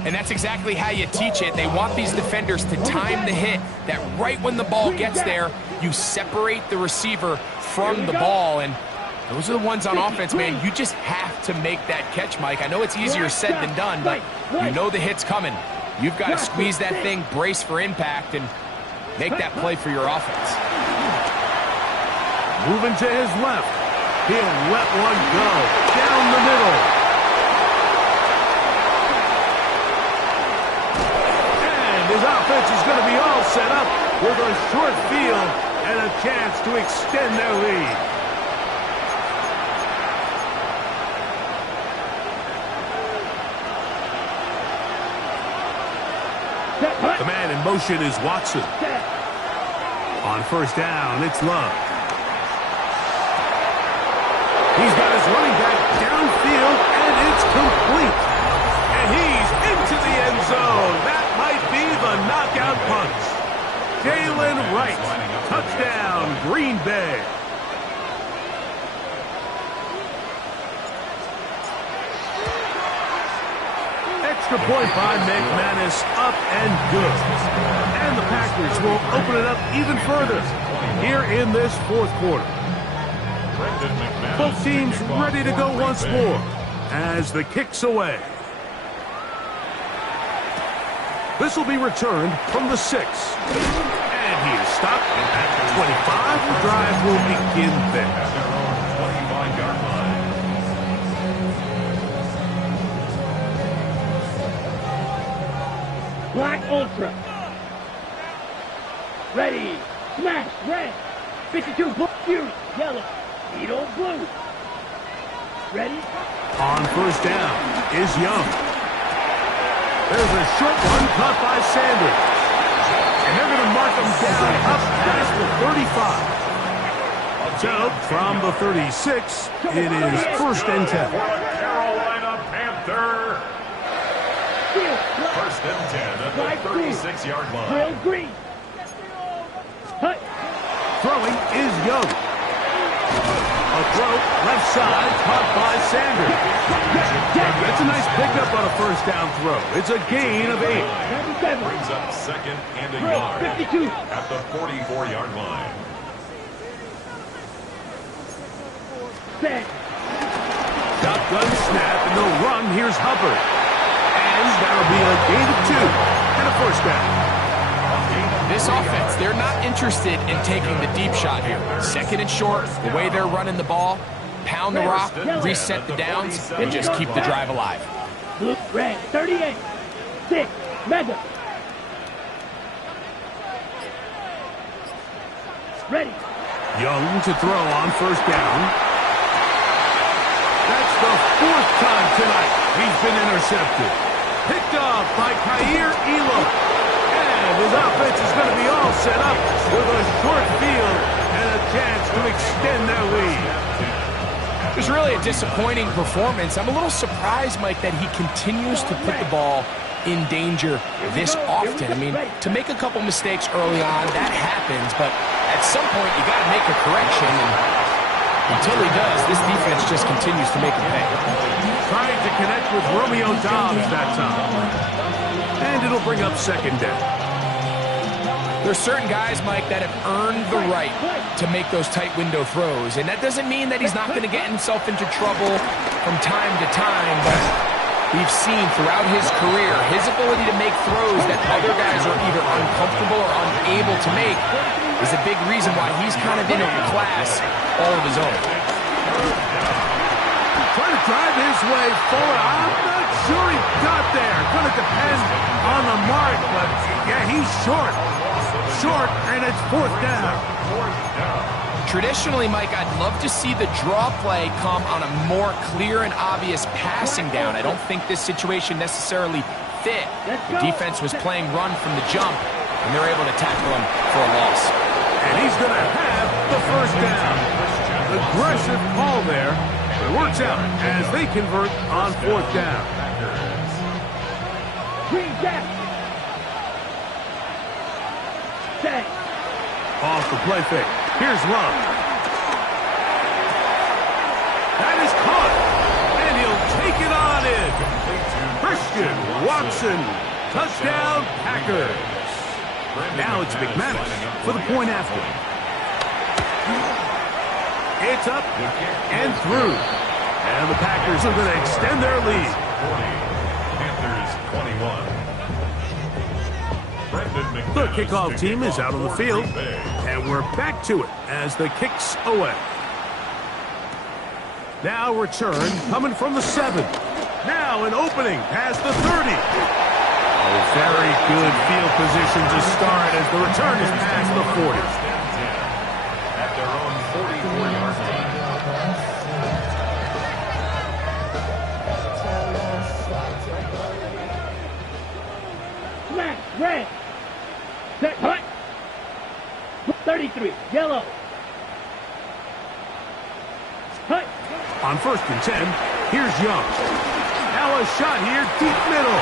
And that's exactly how you teach it. They want these defenders to time the hit, that right when the ball gets there, you separate the receiver from the ball. And those are the ones on offense, man. You just have to make that catch, Mike. I know it's easier said than done, but you know the hit's coming. You've got to squeeze that thing, brace for impact, and make that play for your offense. Moving to his left. He'll let one go down the middle. And his offense is going to be all set up with a short field and a chance to extend their lead. The man in motion is Watson. On first down, it's Love. He's got his running back downfield, and it's complete. And he's into the end zone. That might be the knockout punch. Jalen Wright, touchdown, Green Bay. Extra point by McManus, up and good. And the Packers will open it up even further here in this fourth quarter. Both teams ready to go once more as the kick's away. This will be returned from the 6. And he is stopped at the 25. The drive will begin there. Black Ultra. Ready. Smash. Red. 52. Blue. Fury. Yellow. Edo blue. Ready? On first down is Young. There's a short one caught by Sanders. And they're going to mark him down up past the 35. So, from the 36, it is first and 10. Carolina Panther. First and 10 at the 36-yard line. Grill green. Hut. Throwing is Young. A throw, left side, caught by Sanders. That's a nice pickup on a first down throw. It's a gain of 8. Brings up second and a yard 52. at the 44-yard line. Set. Shotgun snap, and they'll run. Here's Hubbard. And that'll be a gain of 2 and a first down. This offense, they're not interested in taking the deep shot here. Second and short, the way they're running the ball, pound the rock, reset the downs, and just keep the drive alive. Blue, red, 38. 6. Mega. Ready. Young to throw on first down. That's the 4th time tonight he's been intercepted. Picked off by Kaiir Elam. And his offense is going to be all set up with a short field and a chance to extend their lead. It was really a disappointing performance. I'm a little surprised, Mike, that he continues to put the ball in danger this often. I mean, to make a couple mistakes early on, that happens, but at some point you got to make a correction, and until he does, this defense just continues to make him pay. Trying to connect with Romeo Dobbs that time. And it'll bring up second down. There's certain guys, Mike, that have earned the right to make those tight window throws, and that doesn't mean that he's not going to get himself into trouble from time to time, but we've seen throughout his career his ability to make throws that other guys are either uncomfortable or unable to make is a big reason why he's kind of in a class all of his own. Trying to drive his way forward. I'm not sure he got there. Going to depend on the mark, but yeah, he's short. Short, and it's 4th down. Traditionally, Mike, I'd love to see the draw play come on a more clear and obvious passing down. I don't think this situation necessarily fit. The defense was playing run from the jump, and they're able to tackle him for a loss. And he's going to have the first down. Aggressive call there. It works out as they convert on 4th down. Green gap. Set. Off the play fake. Here's Love. That is caught. And he'll take it on in. Christian Watson. Touchdown, Packers. Now it's McManus for the point after. It's up and through. And the Packers are going to extend their lead. Panthers 21. The kickoff team is out on the field, and we're back to it as the kick's away. Now return coming from the 7. Now an opening past the 30. Oh, very good field position to start as the return is past the 40. At their own 44-yard line. Smash. Red. Set. Hut. 33. Yellow. Hut. On 1st and 10, here's Young. Now a shot here, deep middle.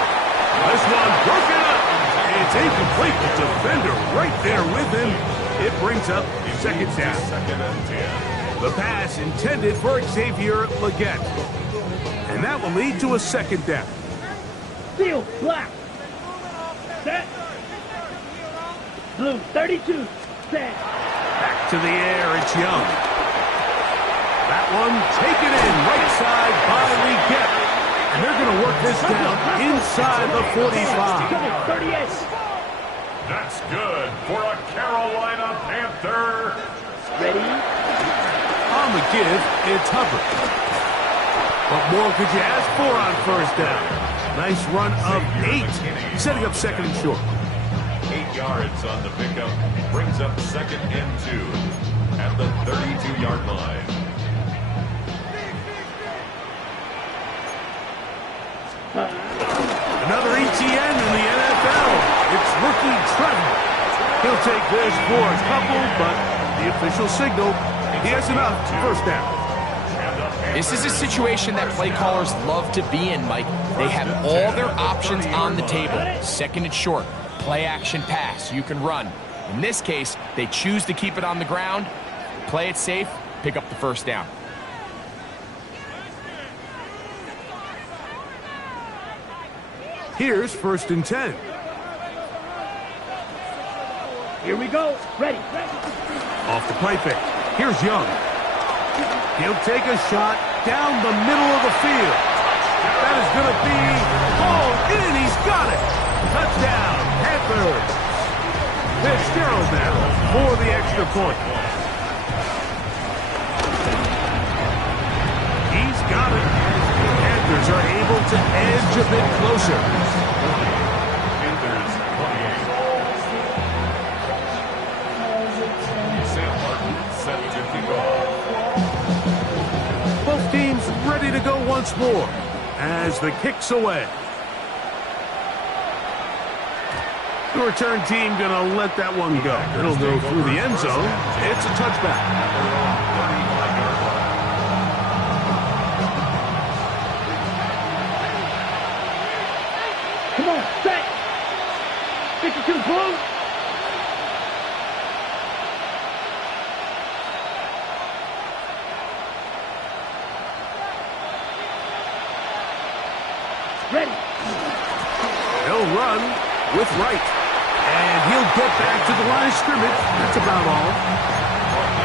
This one broken up. It's incomplete. The defender right there with him. It brings up 2nd down. 2nd and 10. The pass intended for Xavier Leggett. And that will lead to a 2nd down. Field. Black. Set. Blue. 32. Set. Back to the air, it's Young. That one taken in right side by Leggett. And they're going to work this down inside the 45. 38. That's good for a Carolina Panther. Ready? On the give, it's Hubbard. What more could you ask for on 1st down? Nice run of 8, setting up 2nd and short. 8 yards on the pickup. Brings up 2nd and 2 at the 32-yard line. Another ETN in the NFL. It's rookie Trevor. He'll take this for a couple, but the official signal, he has enough. 1st down. This is a situation that play callers love to be in, Mike. They have all their options on the table. 2nd and short, play action pass, you can run. In this case, they choose to keep it on the ground, play it safe, pick up the 1st down. Here's 1st and 10. Here we go. Ready. Off the play fake. Here's Young. He'll take a shot down the middle of the field. That is going to be hauled in. He's got it. Touchdown, Panthers. Fitzgerald now for the extra point. He's got it. The Panthers are able to edge a bit closer. Panthers 28. Sam Martin set to kick off. Both teams ready to go once more as the kick's away. The return team going to let that one go. It'll go through the end zone. It's a touchback. Come on, set. 52 blue. Ready. He'll run with Wright. And he'll get back to the line of scrimmage. That's about all.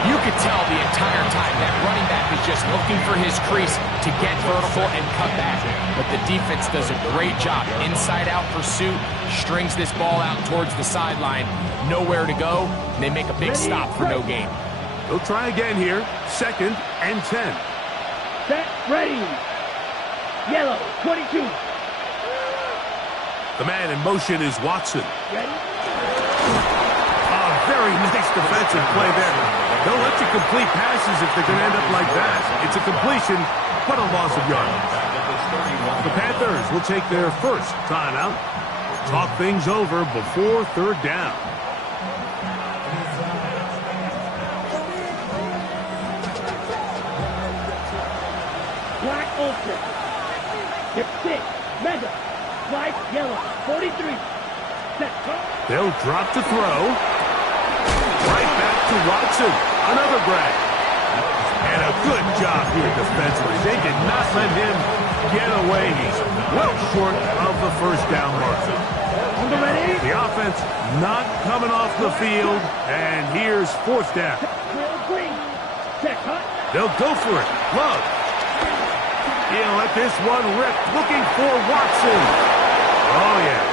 You could tell the entire time that running back is just looking for his crease to get vertical and cut back. But the defense does a great job. Inside-out pursuit, strings this ball out towards the sideline. Nowhere to go, and they make a big stop for no gain. They'll try again here. 2nd and 10. Set. Ready. Yellow. 22. The man in motion is Watson. Ready. Very nice defensive play there. They'll let you complete passes if they're going to end up like that. It's a completion, but a loss of yardage. The Panthers will take their 1st timeout. Talk things over before 3rd down. Black Ultra. Hip 6. Mega. White. Yellow. 43. Set. They'll drop to throw. Right back to Watson. Another grab. And a good job here defensively. They did not let him get away. He's well short of the 1st down mark. On the ready. The offense not coming off the field. And here's 4th down. Green. Set. Hut. They'll go for it. Love. He'll let this one rip. Looking for Watson. Oh, yeah.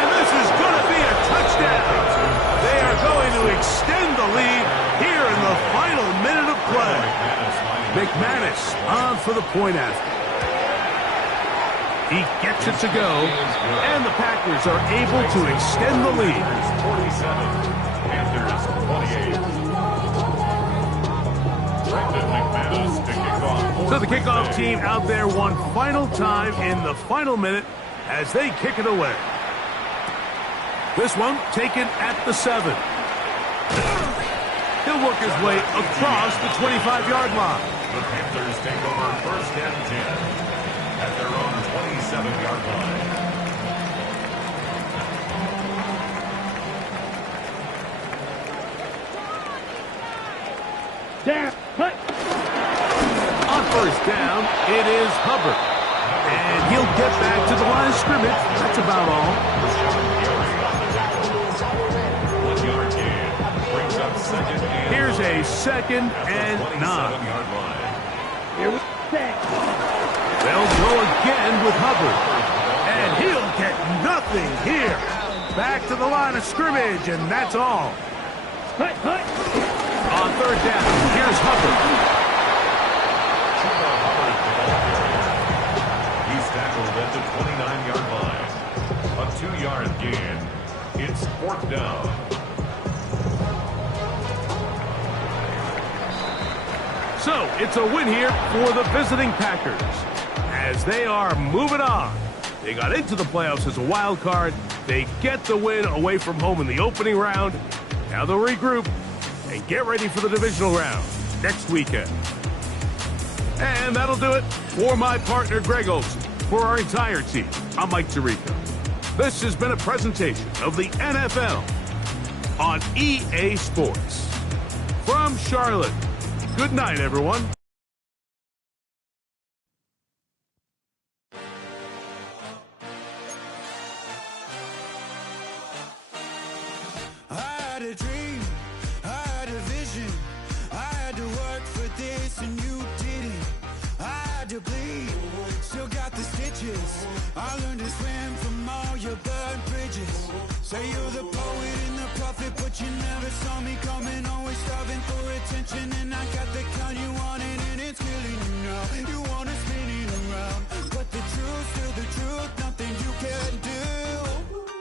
And this is going to be a touchdown. They are going to extend the lead here in the final minute of play. McManus on for the point after. He gets it to go, and the Packers are able to extend the lead. 47, Panthers 28. Brandon McManus to kick off. So the kickoff team out there one final time in the final minute as they kick it away. This one taken at the 7. He'll work his way across the 25-yard line. The Panthers take over 1st and 10 at their own 27-yard line. Down. Hut. On 1st down, it is Hubbard. And he'll get back to the line of scrimmage. That's about all. 1 yard gain. Brings up 2nd and Here's a 2nd and 9. 27-yard line. Here we set. They'll go again with Hubbard. And he'll get nothing here. Back to the line of scrimmage, and that's all. Hut, hut. On 3rd down, here's Hubbard. He's tackled at the 29-yard line. A 2-yard gain. It's 4th down. So, it's a win here for the visiting Packers as they are moving on. They got into the playoffs as a wild card. They get the win away from home in the opening round. Now they'll regroup and get ready for the divisional round next weekend. And that'll do it for my partner, Greg Olson. For our entire team, I'm Mike Tirico. This has been a presentation of the NFL on EA Sports. From Charlotte, good night, everyone. I had a dream, I had a vision, I had to work for this and you didn't. I had to bleed, still got the stitches. I learned to swim from all your burnt bridges. Say you're the poet and the prophet, but you never saw me coming. Always starving for attention, and I got the kind you wanted, and it's killing you now. You wanna spin it around, but the truth's still the truth. Nothing you can do.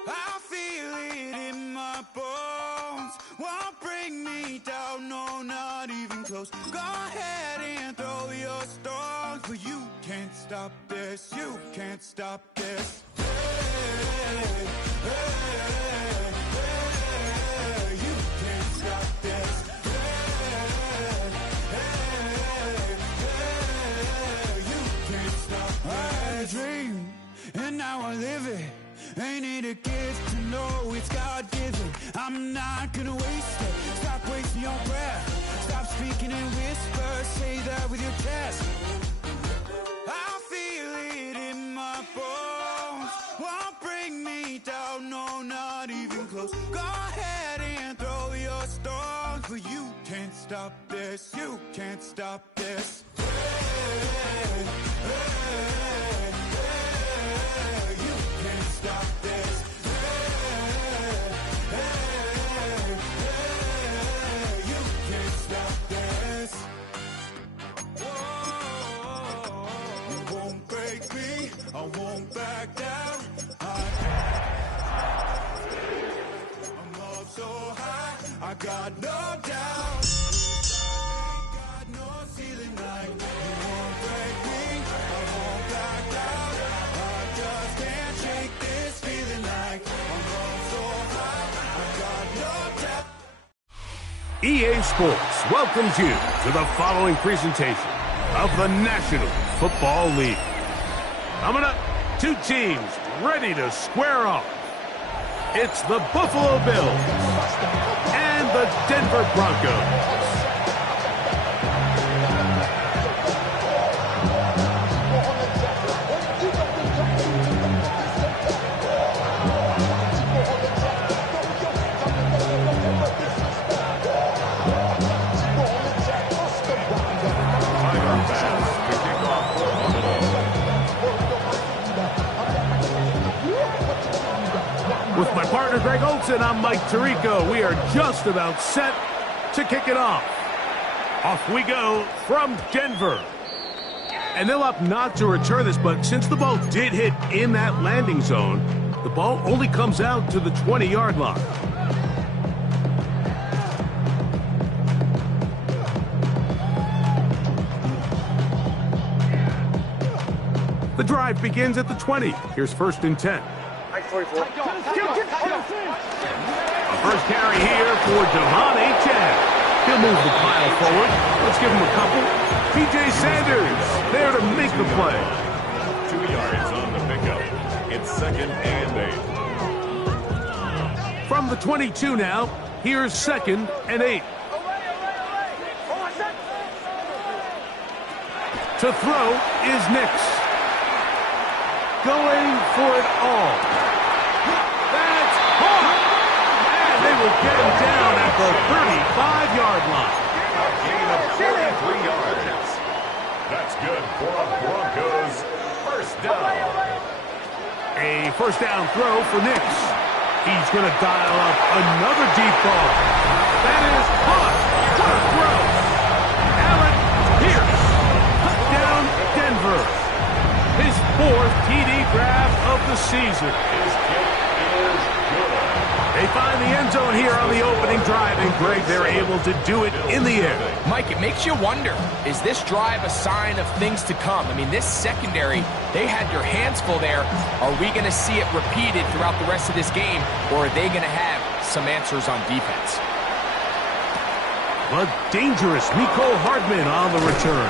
I feel it in my bones. Won't bring me down, no, not even close. Go ahead and throw your stones, but you can't stop this. You can't stop this. Hey, hey, hey, you can't stop this. Hey, hey, you can't stop this. I had a dream, and now I live it. Ain't it a gift to know it's God-given? I'm not gonna waste it. Stop wasting your breath. Stop speaking in whispers. Say that with your chest. I feel it in my bones. Won't bring me down, no, not even close. Go ahead and throw your stones, but you can't stop this. You can't stop this. Hey, hey, hey, you can't stop this. You can't stop this. Whoa, you won't break me, I won't back down. I'm up so high, I got no doubt. Ain't got no ceiling like you won't break me, I won't back down. I just can't shake this feeling like I'm up so high, I got no doubt. EA Sports welcomes you to the following presentation of the National Football League. Coming up, two teams ready to square off. It's the Buffalo Bills and the Denver Broncos. With my partner, Greg Olson, I'm Mike Tirico. We are just about set to kick it off. Off we go from Denver. And they'll opt not to return this, but since the ball did hit in that landing zone, the ball only comes out to the 20-yard line. The drive begins at the 20. Here's 1st and 10. Like 44. A first carry here for Devon Achane. He'll move the pile forward. Let's give him a couple. P.J. Sanders there to make the play. 2 yards on the pickup. It's 2nd and 8. From the 22 now, here's 2nd and 8. To throw is Nix. Going for it all. That's caught. And they will get him down at the 35-yard line. A gain of 43 yards. That's good for a Broncos first down. A first down throw for Nix. He's going to dial up another deep ball. That is caught. What a throw. Allen Pierce. Touchdown, Denver. His 4th TD grab of the season. His kick is good. They find the end zone here on the opening drive, and Greg, they're able to do it in the air. Mike, it makes you wonder, is this drive a sign of things to come? I mean, this secondary, they had their hands full there. Are we going to see it repeated throughout the rest of this game, or are they going to have some answers on defense? But dangerous Mecole Hardman on the return.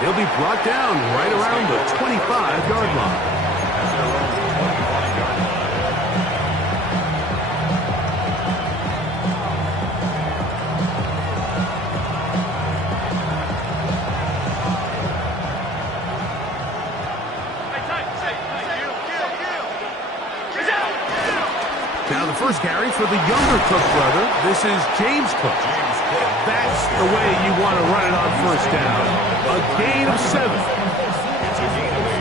He'll be brought down right around the 25-yard line. Now the first carry for the younger Cook brother. This is James Cook. That's the way you want to run it on first down. A gain of 7. It's a gain of 8.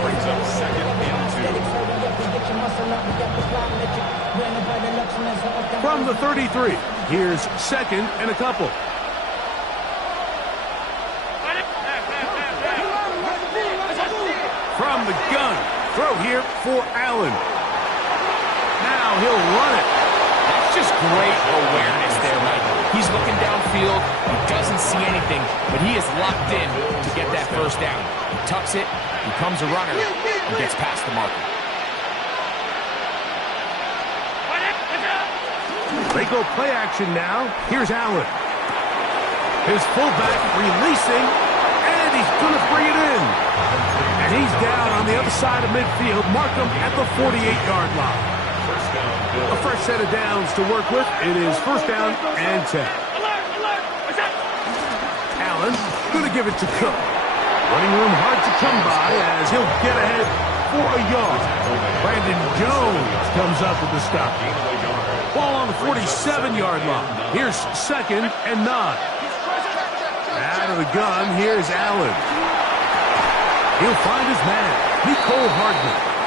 Brings up 2nd and 2. From the 33, here's 2nd and a couple. From the gun, throw here for Allen. Now he'll run it. That's just great awareness there, Mike. He's looking downfield. He doesn't see anything, but he is locked in to get that first down. He tucks it, becomes a runner, and gets past the marker. They go play action now. Here's Allen. His fullback releasing, and he's going to bring it in. And he's down on the other side of midfield. Mark him at the 48-yard line. A fresh set of downs to work with. It is 1st down and 10. Allen going to give it to Cook. Running room hard to come by as he'll get ahead for a yard. Brandon Jones comes up with the stop. Ball on the 47-yard line. Here's 2nd and 9. Out of the gun, here's Allen. He'll find his man, Mecole Hardman.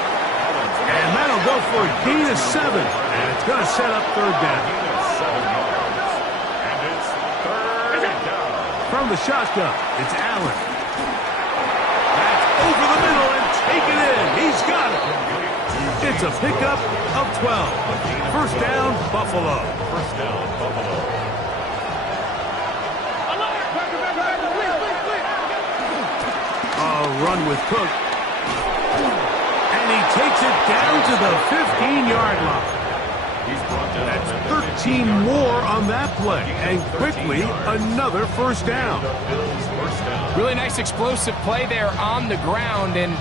And that'll go for a gain of 7. And it's going to set up 3rd down. And it's 3rd down. From the shotgun, it's Allen. That's over the middle and taken in. He's got it. It's a pickup of 12. First down, Buffalo. First down, Buffalo. A run with Cook. And he takes it down to the 15-yard line. He's brought down. That's 13 more on that play. And quickly, another first down. Bills first down. Really nice explosive play there on the ground. And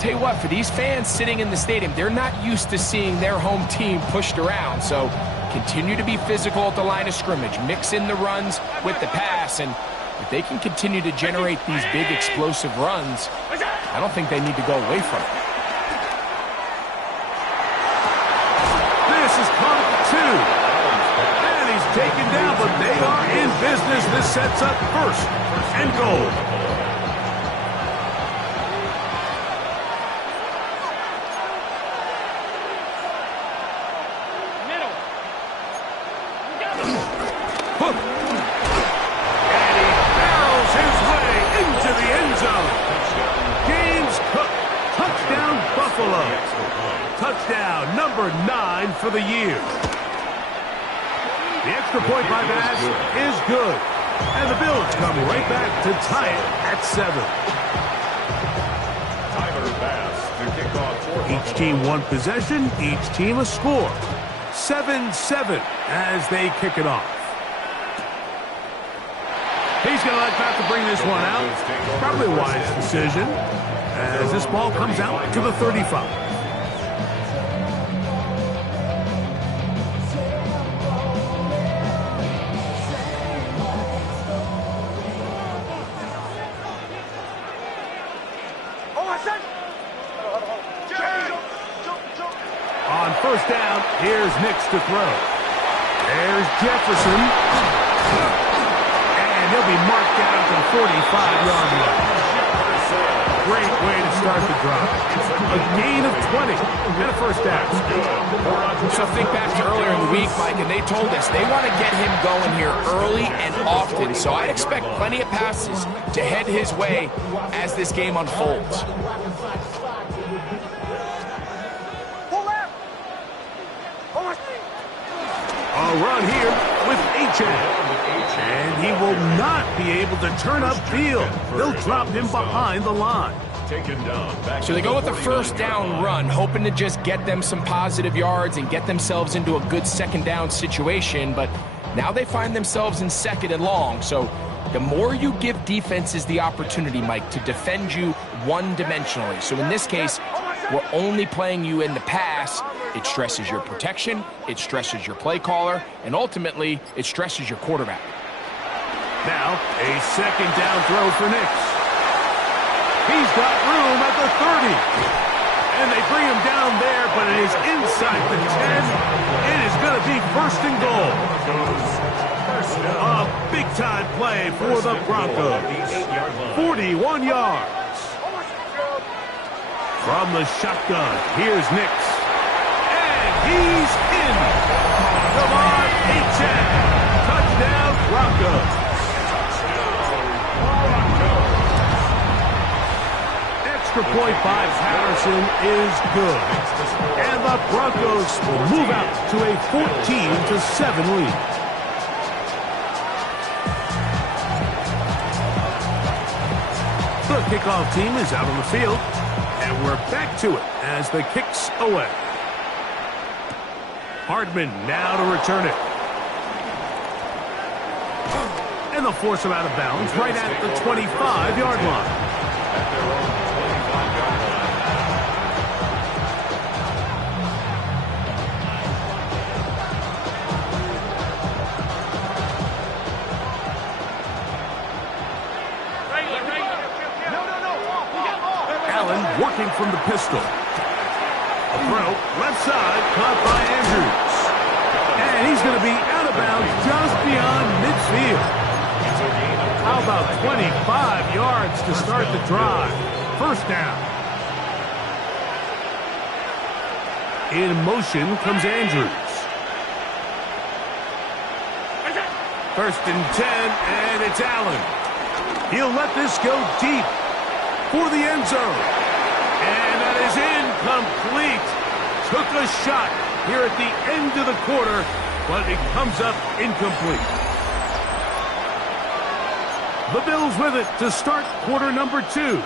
tell you what, for these fans sitting in the stadium, they're not used to seeing their home team pushed around. So continue to be physical at the line of scrimmage. Mix in the runs with the pass. And if they can continue to generate these big explosive runs, I don't think they need to go away from it. This is caught at the 2. And he's taken down, but they are in business. This sets up 1st and goal. Hook. And he barrels his way into the end zone. James Cook. Touchdown, Buffalo. Touchdown, number 9 for the year. The extra point by Bass is good. And the Bills come right back to tie it at 7. pass to kick off fourth. Each team one possession, each team a score. 7-7 as they kick it off. He's going to let that to bring this one out. Probably a wise decision as this ball comes out to the 35. On first down, here's Nix to throw. There's Jefferson. And he'll be marked down at the 45-yard line. Great way to start the drive. A gain of 20 and a first down. So think back to earlier in the week, Mike, and they told us they want to get him going here early and often. So I expect plenty of passes to head his way as this game unfolds. A run here with H.A. And he will not be able to turn upfield. They'll drop him behind the line. So they go with the first down run, hoping to just get them some positive yards and get themselves into a good second down situation. But now they find themselves in second and long. So the more you give defenses the opportunity, Mike, to defend you one-dimensionally. So in this case, we're only playing you in the pass. It stresses your protection, it stresses your play caller, and ultimately, it stresses your quarterback. Now, a second down throw for Nix. He's got room at the 30. And they bring him down there, but it is inside the 10. It is going to be first and goal. A big-time play for the Broncos. 41 yards. From the shotgun, here's Nix. He's in. Come on, H.A. Touchdown, Broncos. Extra point by Patterson is good. And the Broncos will move out to a 14-7 lead. The kickoff team is out on the field. And we're back to it as the kick's away. Hardman now to return it. And they'll force him out of bounds right at the 25-yard line. Allen working from the pistol. Throw, left side, caught by Andrews. And he's going to be out of bounds just beyond midfield. How about 25 yards to start the drive? First down. In motion comes Andrews. First and 10, and it's Allen. He'll let this go deep for the end zone. And that is incomplete. Took a shot here at the end of the quarter, but it comes up incomplete. The Bills with it to start quarter number 2.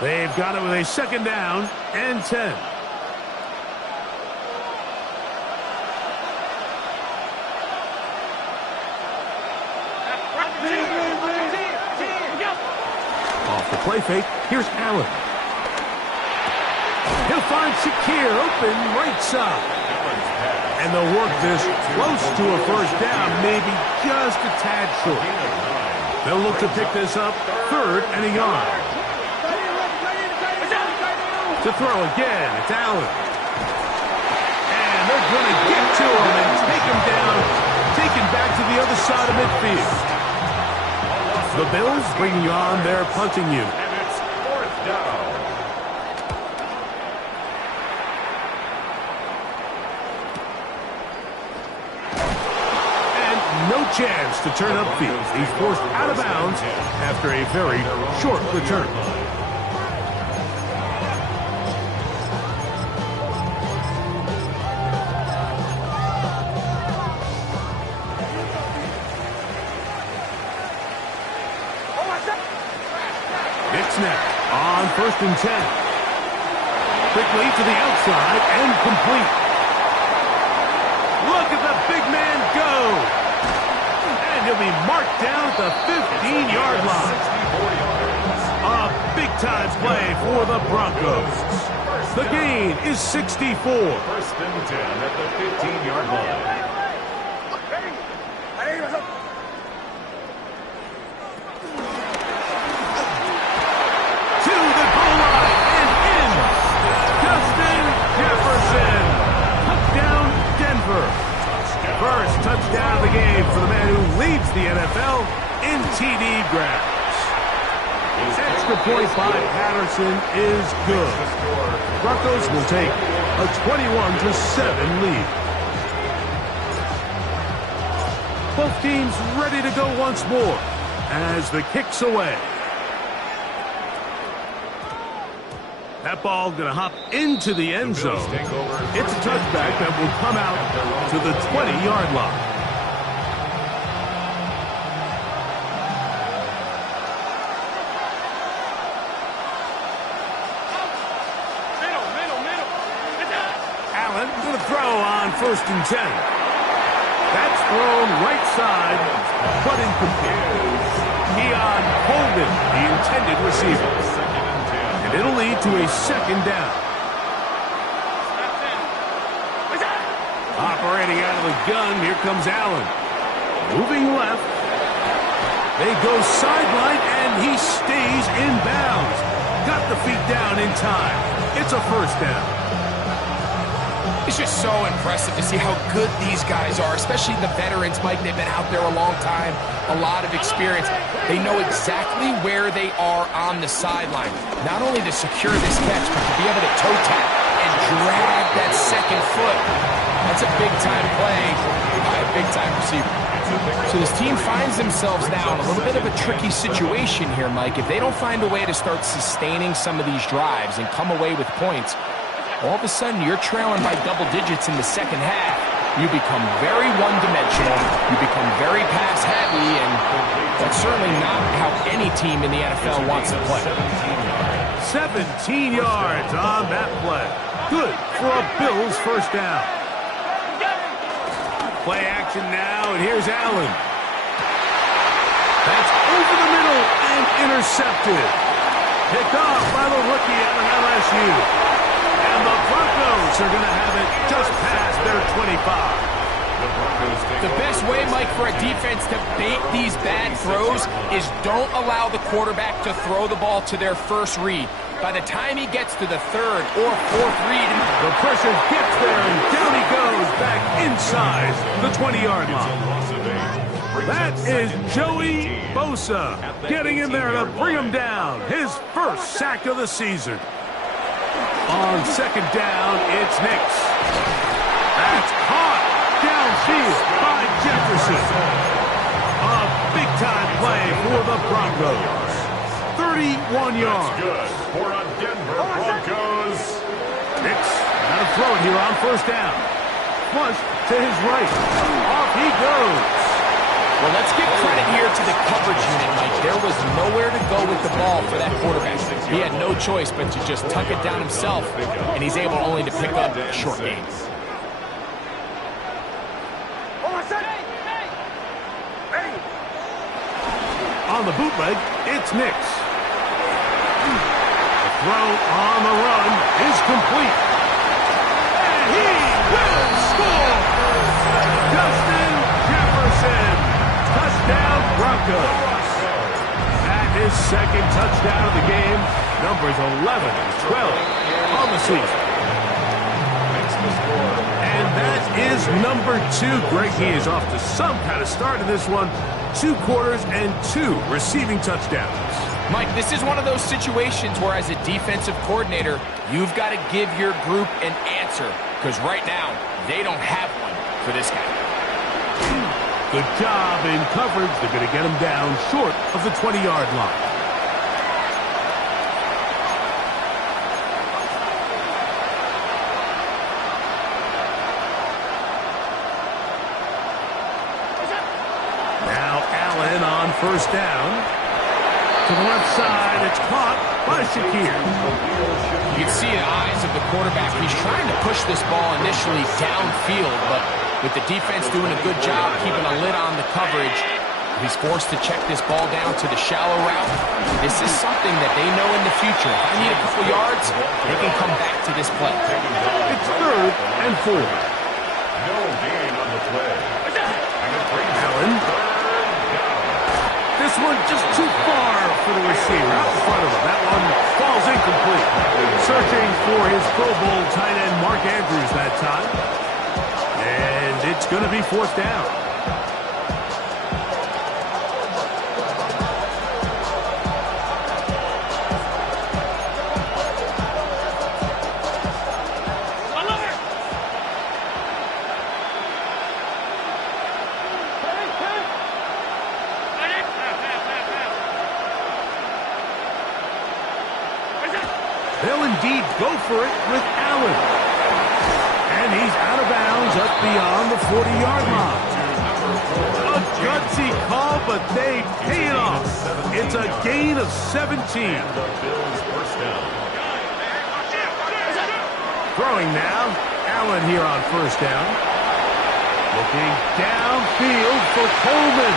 They've got it with a second down and 10. Off the play fake, here's Allen. He'll find Shakir open right side. And they'll work this close to a first down, maybe just a tad short. They'll look to pick this up, third and a yard. To throw again, it's Allen. And they're going to get to him and take him down, taken back to the other side of midfield. The Bills bringing on their punting unit. And it's fourth down. No chance to turn upfield. He's forced out of bounds after a very short return. Nix now on first and 10. Quickly to the outside and complete. Look at the big man go. And he'll be marked down at the 15-yard line. A big-time play for the Broncos. The gain is 64. First and 10 at the 15-yard line. First touchdown of the game for the man who leads the NFL in TD grabs. Extra point by Patterson is good. Broncos will take a 21-7 lead. Both teams ready to go once more as the kick's away. That ball going to hop into the end zone. It's a touchback that will come out to the 20-yard line. Allen going to throw on 1st and 10. That's thrown right side, but incomplete. Keon Holden, the intended receiver. It'll lead to a 2nd down. Operating out of the gun, here comes Allen. Moving left. They go sideline, and he stays in bounds. Got the feet down in time. It's a 1st down. It's just so impressive to see how good these guys are, especially the veterans, Mike. They've been out there a long time, a lot of experience. They know exactly where they are on the sideline. Not only to secure this catch, but to be able to toe tap and drag that 2nd foot. That's a big-time play by a big-time receiver. So this team finds themselves now in a little bit of a tricky situation here, Mike. If they don't find a way to start sustaining some of these drives and come away with points, all of a sudden you're trailing by double digits in the 2nd half. You become very one-dimensional. You become very pass-heavy, and that's certainly not how any team in the NFL wants to play. 17 yards on that play. Good for a Bills 1st down. Play action now, and here's Allen. That's over the middle and intercepted. Picked off by the rookie out of LSU. And the Broncos are going to have it just past their 25. The best way, Mike, for a defense to bait these bad throws is don't allow the quarterback to throw the ball to their first read. By the time he gets to the 3rd or 4th read, the pressure gets there, and down he goes back inside the 20-yard line. That is Joey Bosa getting in there to bring him down. His 1st sack of the season. On 2nd down, it's Nix. That's caught downfield by Jefferson. A big-time play for the Broncos. 31 yards. Good for a Denver Broncos. Nix got to throw it here on 1st down. Flush to his right. Off he goes. Well, let's give credit here to the coverage unit, Mike. There was nowhere to go with the ball for that quarterback. He had no choice but to just tuck it down himself, and he's able only to pick up a short gain. On the bootleg, it's Nix. The throw on the run is complete. And he will score! Justin Jefferson! Touchdown, Broncos. That is 2nd touchdown of the game. Numbers 11 and 12 on the season. And that is number 2. Greg, he is off to some kind of start in this one. 2 quarters and 2 receiving touchdowns. Mike, this is one of those situations where as a defensive coordinator, you've got to give your group an answer. Because right now, they don't have one for this guy. Good job in coverage. They're going to get him down short of the 20-yard line. Now Allen on 1st down. To the left side, it's caught by Shakir. You can see the eyes of the quarterback. He's trying to push this ball initially downfield, but with the defense doing a good job keeping a lid on the coverage, he's forced to check this ball down to the shallow route. This is something that they know in the future. If I need a couple yards, they can come back to this play. It's 3rd and 4. No gain on the play. Allen. This one just too far for the receiver. Out in front of him. That one falls incomplete. Searching for his Pro Bowl tight end, Mark Andrews, that time. And it's going to be 4th down. They'll indeed go for it with Allen. And he's out of bounds up beyond the 40-yard line. A gutsy call, but they pay it off. It's a gain of 17. Throwing now. Allen here on 1st down. Looking downfield for Coleman.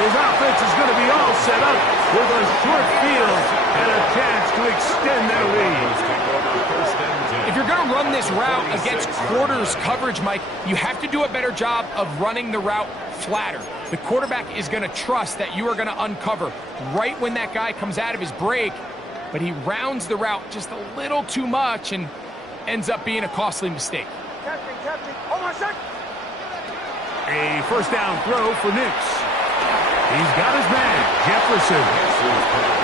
His offense is going to be all set up with a short field and a chance to extend their lead. If you're going to run this route against quarters coverage, Mike, you have to do a better job of running the route flatter. The quarterback is going to trust that you are going to uncover right when that guy comes out of his break, but he rounds the route just a little too much and ends up being a costly mistake. Hold on a sec. A 1st down throw for Nix. He's got his man, Jefferson.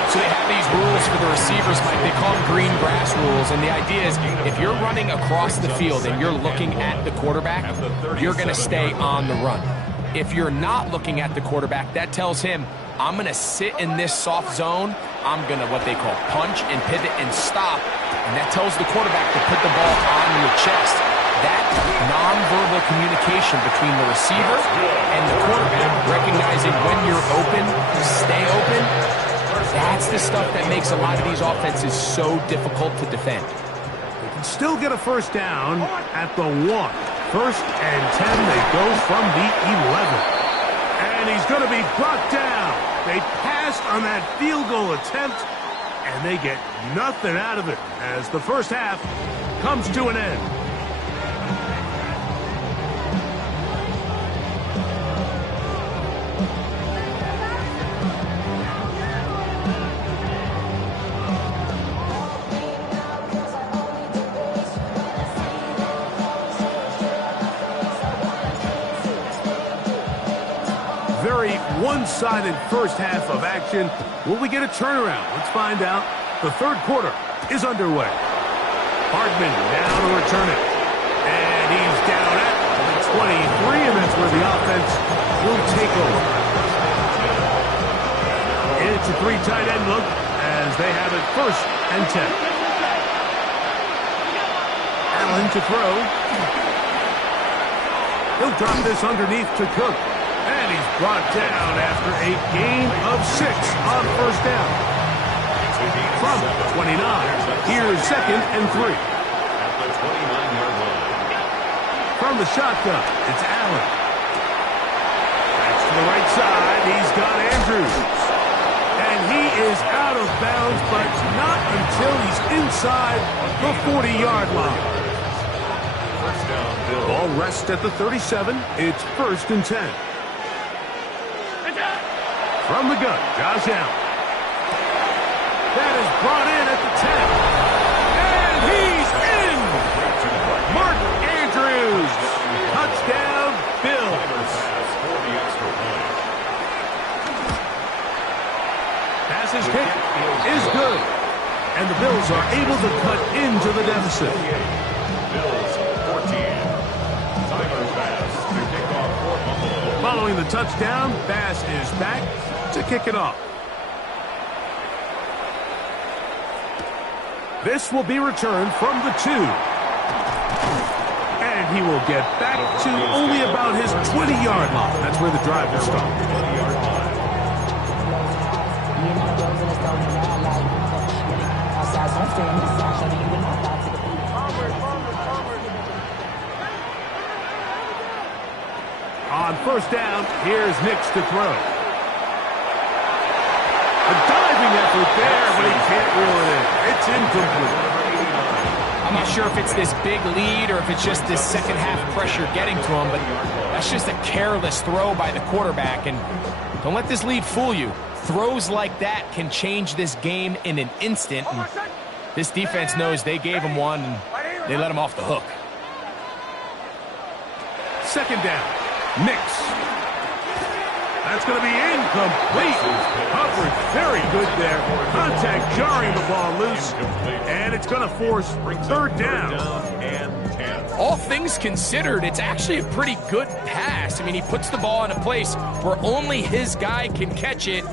So they have these rules for the receivers, Mike. They call them green grass rules. And the idea is if you're running across the field and you're looking at the quarterback, you're going to stay on the run. If you're not looking at the quarterback, that tells him, I'm going to sit in this soft zone. I'm going to what they call punch and pivot and stop. And that tells the quarterback to put the ball on your chest. That nonverbal communication between the receiver and the quarterback, recognizing when you're open, stay open, that's the stuff that makes a lot of these offenses so difficult to defend. They can still get a 1st down at the 1. 1st and 10, they go from the 11. And he's going to be brought down. They passed on that field goal attempt, and they get nothing out of it as the 1st half comes to an end. Very one-sided 1st half of action. Will we get a turnaround? Let's find out. The 3rd quarter is underway. Hardman now to return it. And he's down at the 23, and that's where the offense will take over. It's a 3 tight end look as they have it 1st and 10. Allen to throw. He'll drop this underneath to Cook. And he's brought down after a gain of 6 on 1st down. From 29, here's 2nd and 3. At the 29-yard line. From the shotgun, it's Allen. That's to the right side. He's got Andrews. And he is out of bounds, but not until he's inside the 40-yard line. Ball rests at the 37. It's 1st and 10. From the gun, Josh Allen. That is brought in at the 10. And he's in! Mark Andrews. Touchdown, Bills. Pass's kick is good. And the Bills are able to cut into the deficit. Bills 14. Timer pass to kick off for Buffalo. Following the touchdown, Bass is back to kick it off. This will be returned from the 2. And And he will get back to only about his 20-yard line. That's where the drive will start. On first down, here's Nix to throw. A diving effort there, but he can't reel it in. It's incomplete. I'm not sure if it's this big lead or if it's just this second half pressure getting to him, but that's just a careless throw by the quarterback. And don't let this lead fool you. Throws like that can change this game in an instant. And this defense knows they gave him one, and they let him off the hook. Second down, Nix. That's going to be incomplete. Coverage very good there. Contact jarring the ball loose. And it's going to force third down. All things considered, it's actually a pretty good pass. I mean, he puts the ball in a place where only his guy can catch it.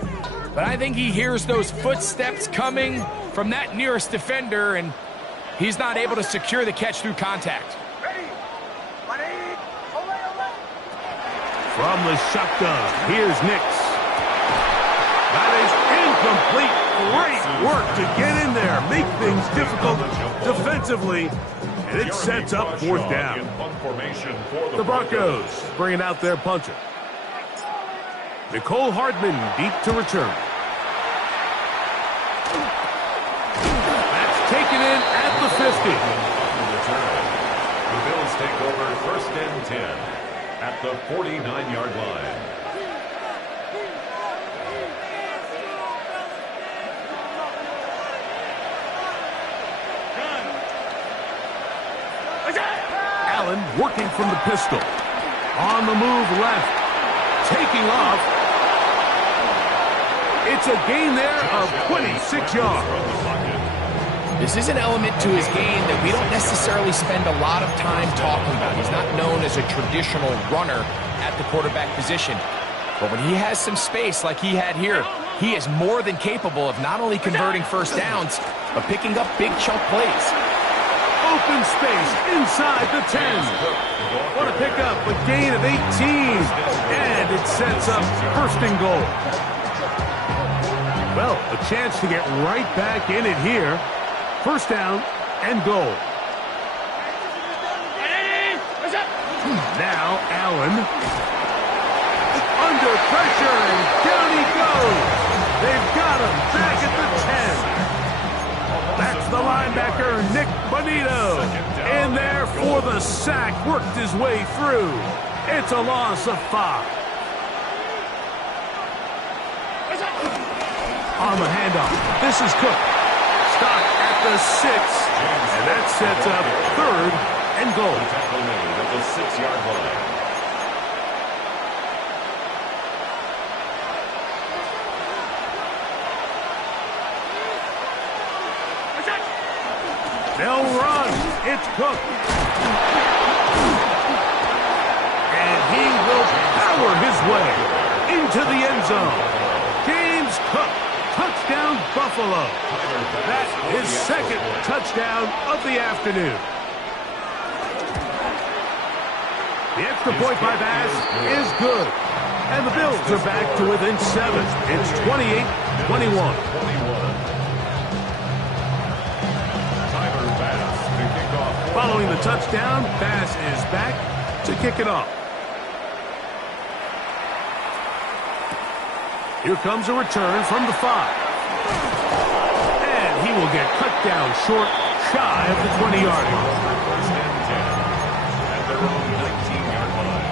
But I think he hears those footsteps coming from that nearest defender, and he's not able to secure the catch through contact. From the shotgun, here's Nix. That is incomplete. Great work to get in there, make things difficult defensively, and it sets up fourth down. The Broncos bringing out their puncher. Nicole Hardman deep to return. That's taken in at the 50. The Bills take over first and 10. At the 49-yard line. Allen working from the pistol. On the move left. Taking off. It's a gain there of 26 yards. This is an element to his game that we don't necessarily spend a lot of time talking about. He's not known as a traditional runner at the quarterback position. But when he has some space like he had here, he is more than capable of not only converting first downs, but picking up big chunk plays. Open space inside the 10. Want to pick up a gain of 18. And it sets up first and goal. Well, a chance to get right back in it here. First down and goal. Now Allen. Under pressure, and down he goes. They've got him back at the 10. That's the linebacker, Nick Bonito. In there for the sack. Worked his way through. It's a loss of 5. On the handoff, this is Cook. Stop at the 6, and that sets up third and goal. At the 6-yard line. They'll run. It's Cook. And he will power his way into the end zone. James Cook. Touchdown, Buffalo. That is second touchdown of the afternoon. The extra point by Bass is good. And the Bills are back to within 7. It's 28-21. Following the touchdown, Bass is back to kick it off. Here comes a return from the 5. And he will get cut down short, shy of the 20-yard line. First and 10 at their own 19-yard line.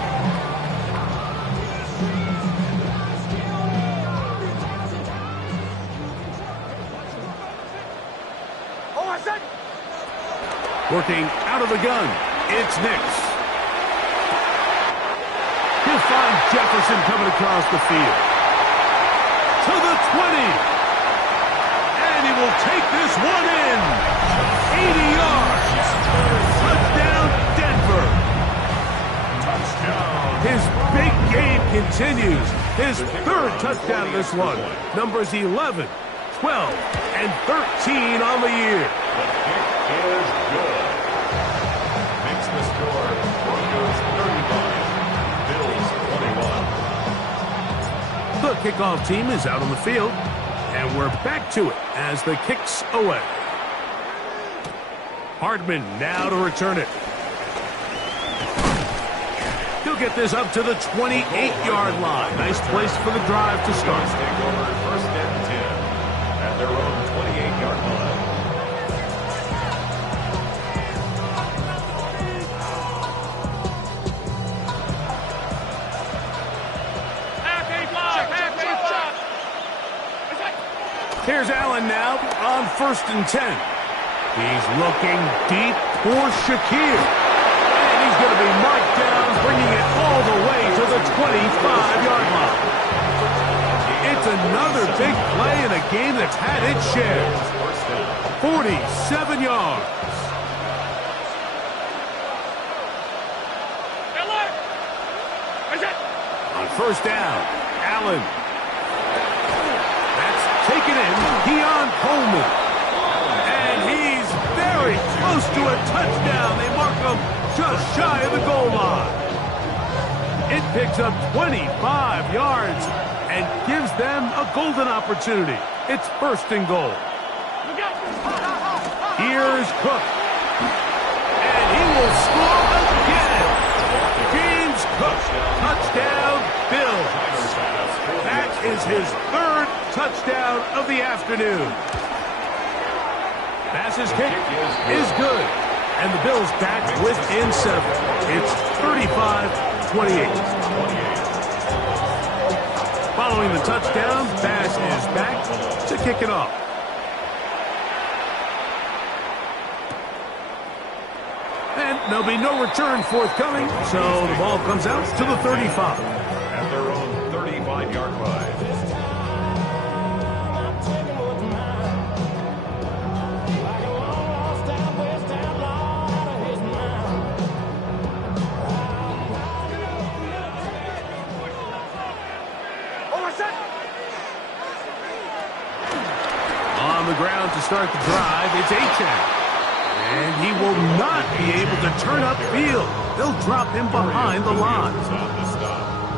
Working out of the gun, it's Nix. He'll find Jefferson coming across the field. To the 20. And he will take this one in. 80 yards. Touchdown, Denver. Touchdown. His big game continues. His third touchdown of this one. Numbers 11, 12, and 13 on the year. The kick is good. Makes the score kickoff team is out on the field. And we're back to it as the kick's away. Hardman now to return it. He'll get this up to the 28-yard line. Nice place for the drive to start. Take over first and 10 at their own 28-yard line. Here's Allen now on first and 10. He's looking deep for Shakir. And he's going to be marked down, bringing it all the way to the 25-yard line. It's another big play in a game that's had its share. 47 yards. On first down, Allen. Taken in, Keon Coleman. And he's very close to a touchdown. They mark him just shy of the goal line. It picks up 25 yards and gives them a golden opportunity. It's first and goal. Here's Cook. And he will score again. James Cook, touchdown, Bills. That is his third touchdown of the afternoon. Pass's kick is good. And the Bills back within 7. It's 35-28. Following the touchdown, Bass is back to kick it off. And there'll be no return forthcoming, so the ball comes out to the 35. At their own 35-yard line. On the ground to start the drive, it's Achane. And he will not be able to turn upfield. They'll drop him behind the line.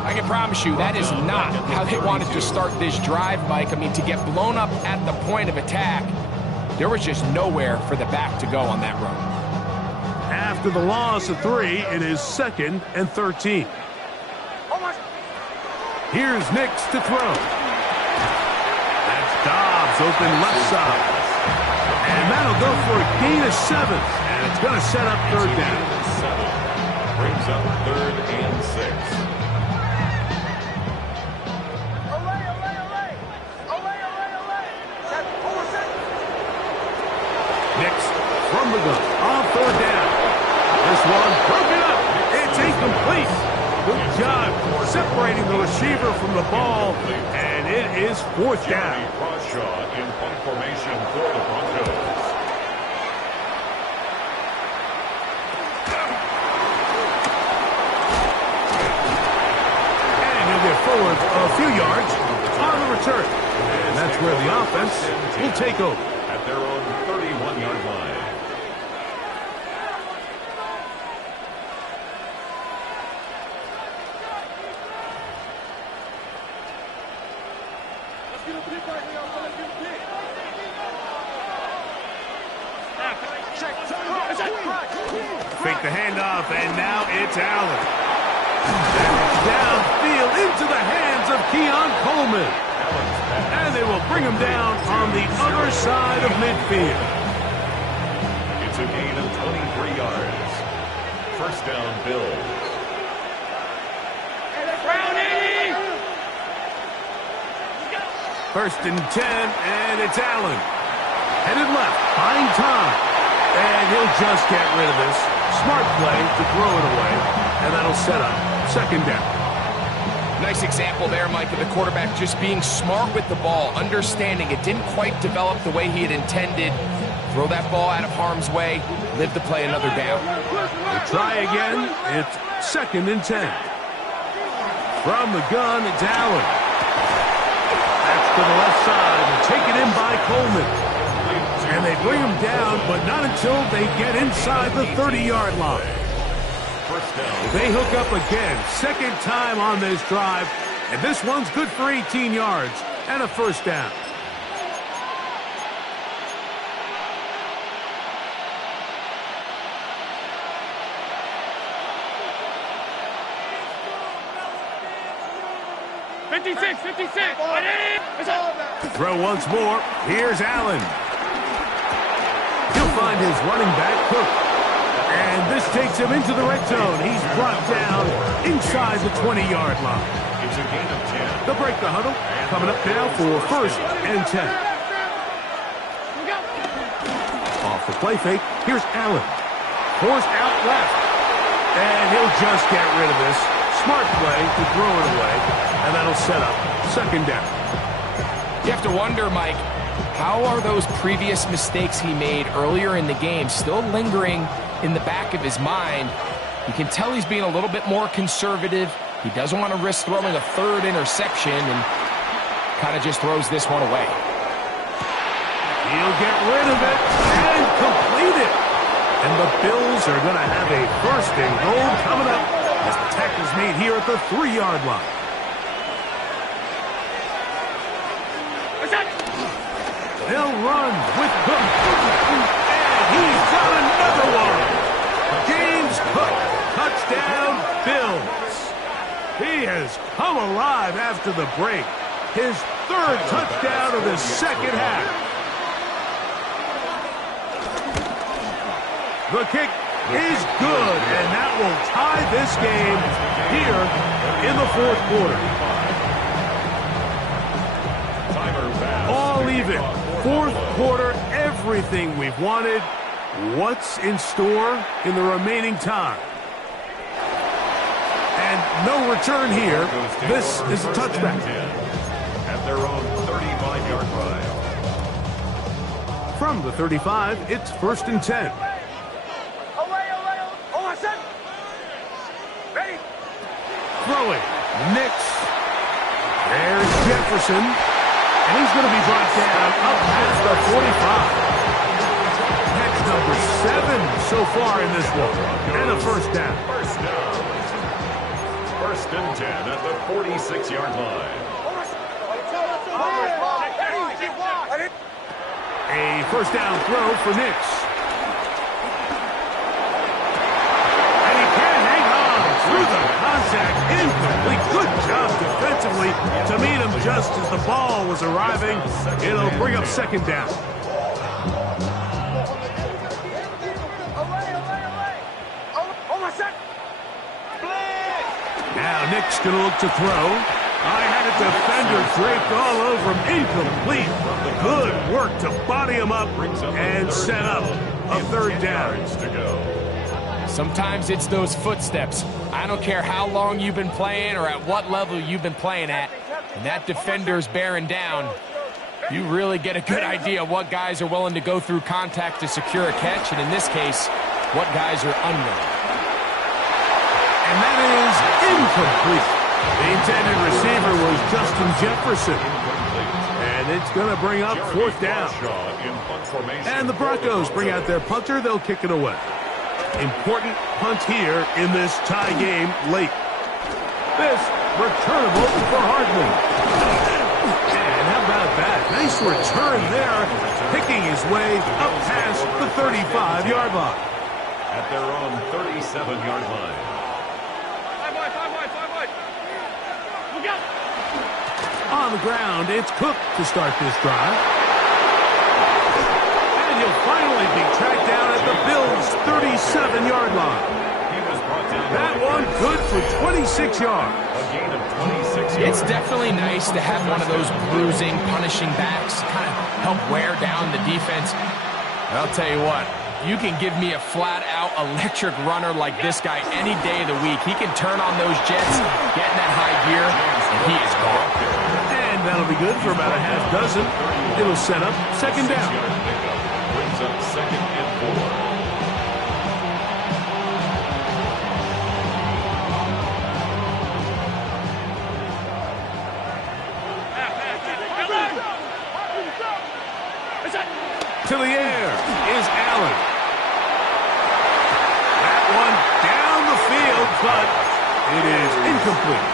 I can promise you that is not how they wanted to start this drive, Mike. I mean, to get blown up at the point of attack, there was just nowhere for the back to go on that run. After the loss of 3, it is 2nd and 13. Here's Nix to throw. That's Dobbs open left side. And that'll go for a gain of 7. And it's going to set up third down. 7 brings up 3rd and 6. Nix from the gun on third down. This one broken up. It's incomplete. Good job separating the receiver from the ball. And it is 4th down. In punt formation for the Broncos. And he'll get forward a few yards on the return. And that's where the offense will take over. At their own 31-yard line. Fake the handoff, and now it's Allen. And it's downfield into the hands of Keon Coleman. And they will bring him down on the other side of midfield. It's a gain of 23 yards. First down, Bills. First and 10, and it's Allen. Headed left, buying time. And he'll just get rid of this. Smart play to throw it away. And that'll set up 2nd down. Nice example there, Mike, of the quarterback just being smart with the ball, understanding it didn't quite develop the way he had intended. Throw that ball out of harm's way, live to play another down. They try again. It's 2nd and 10. From the gun, it's Allen. That's to the left side, taken in by Coleman. And they bring him down, but not until they get inside the 30-yard line. They hook up again, 2nd time on this drive, And this one's good for 18 yards and a first down. Throw once more. Here's Allen. He'll find his running back, Cook. And this takes him into the red zone. He's brought down inside the 20-yard line. It's a gain of 10. They'll break the huddle. Coming up now for first and 10. Off the play fake. Here's Allen. Forced out left. And he'll just get rid of this. Smart play to throw it away. And that'll set up second down. You have to wonder, Mike, how are those previous mistakes he made earlier in the game still lingering in the back of his mind? You can tell he's being a little bit more conservative. He doesn't want to risk throwing a third interception and kind of just throws this one away. He'll get rid of it and complete it. And the Bills are going to have a first and goal coming up as the tackle's made here at the 3-yard line. They'll run with Cook. And he's got another one. James Cook, touchdown, Bills. He has come alive after the break. His third touchdown of the second half. The kick is good, and that will tie this game here in the fourth quarter. All even. Fourth quarter, everything we've wanted. What's in store in the remaining time? And no return here. This is a touchback. At their own 35-yard line. From the 35, it's first and 10. Throwing. Nix. There's Jefferson. And he's going to be brought down up past the 45. Catch number 7 so far in this one. And a first down. First and 10 at the 46-yard line. A first down throw for Nix. And he can hang on through the contact. Incomplete. Good job defensively to meet him just as the ball was arriving. It'll bring up second down. Now Nick's going to look to throw. I had a defender draped all over him. Incomplete. Good work to body him up and set up a third down. Sometimes it's those footsteps. I don't care how long you've been playing or at what level you've been playing at. And that defender's bearing down. You really get a good idea what guys are willing to go through contact to secure a catch, and in this case, what guys are unwilling. And that is incomplete. The intended receiver was Justin Jefferson. And it's going to bring up fourth down. And the Broncos bring out their punter. They'll kick it away. Important punt here in this tie game late. This returnable for Hardman. And how about that? Nice return there, picking his way up past the 35-yard line. At their own 37-yard line. On the ground, it's Cook to start this drive. And he'll finally be tracked down at the Bills' 37-yard line. That one good for 26 yards. A gain of 26 yards. It's definitely nice to have one of those bruising, punishing backs kind of help wear down the defense. And I'll tell you what, you can give me a flat-out electric runner like this guy any day of the week. He can turn on those jets, get in that high gear, and he is gone. And that'll be good for about a half dozen. It'll set up second down. Brings up second and 4. To the air is Allen. That one down the field, but it is incomplete.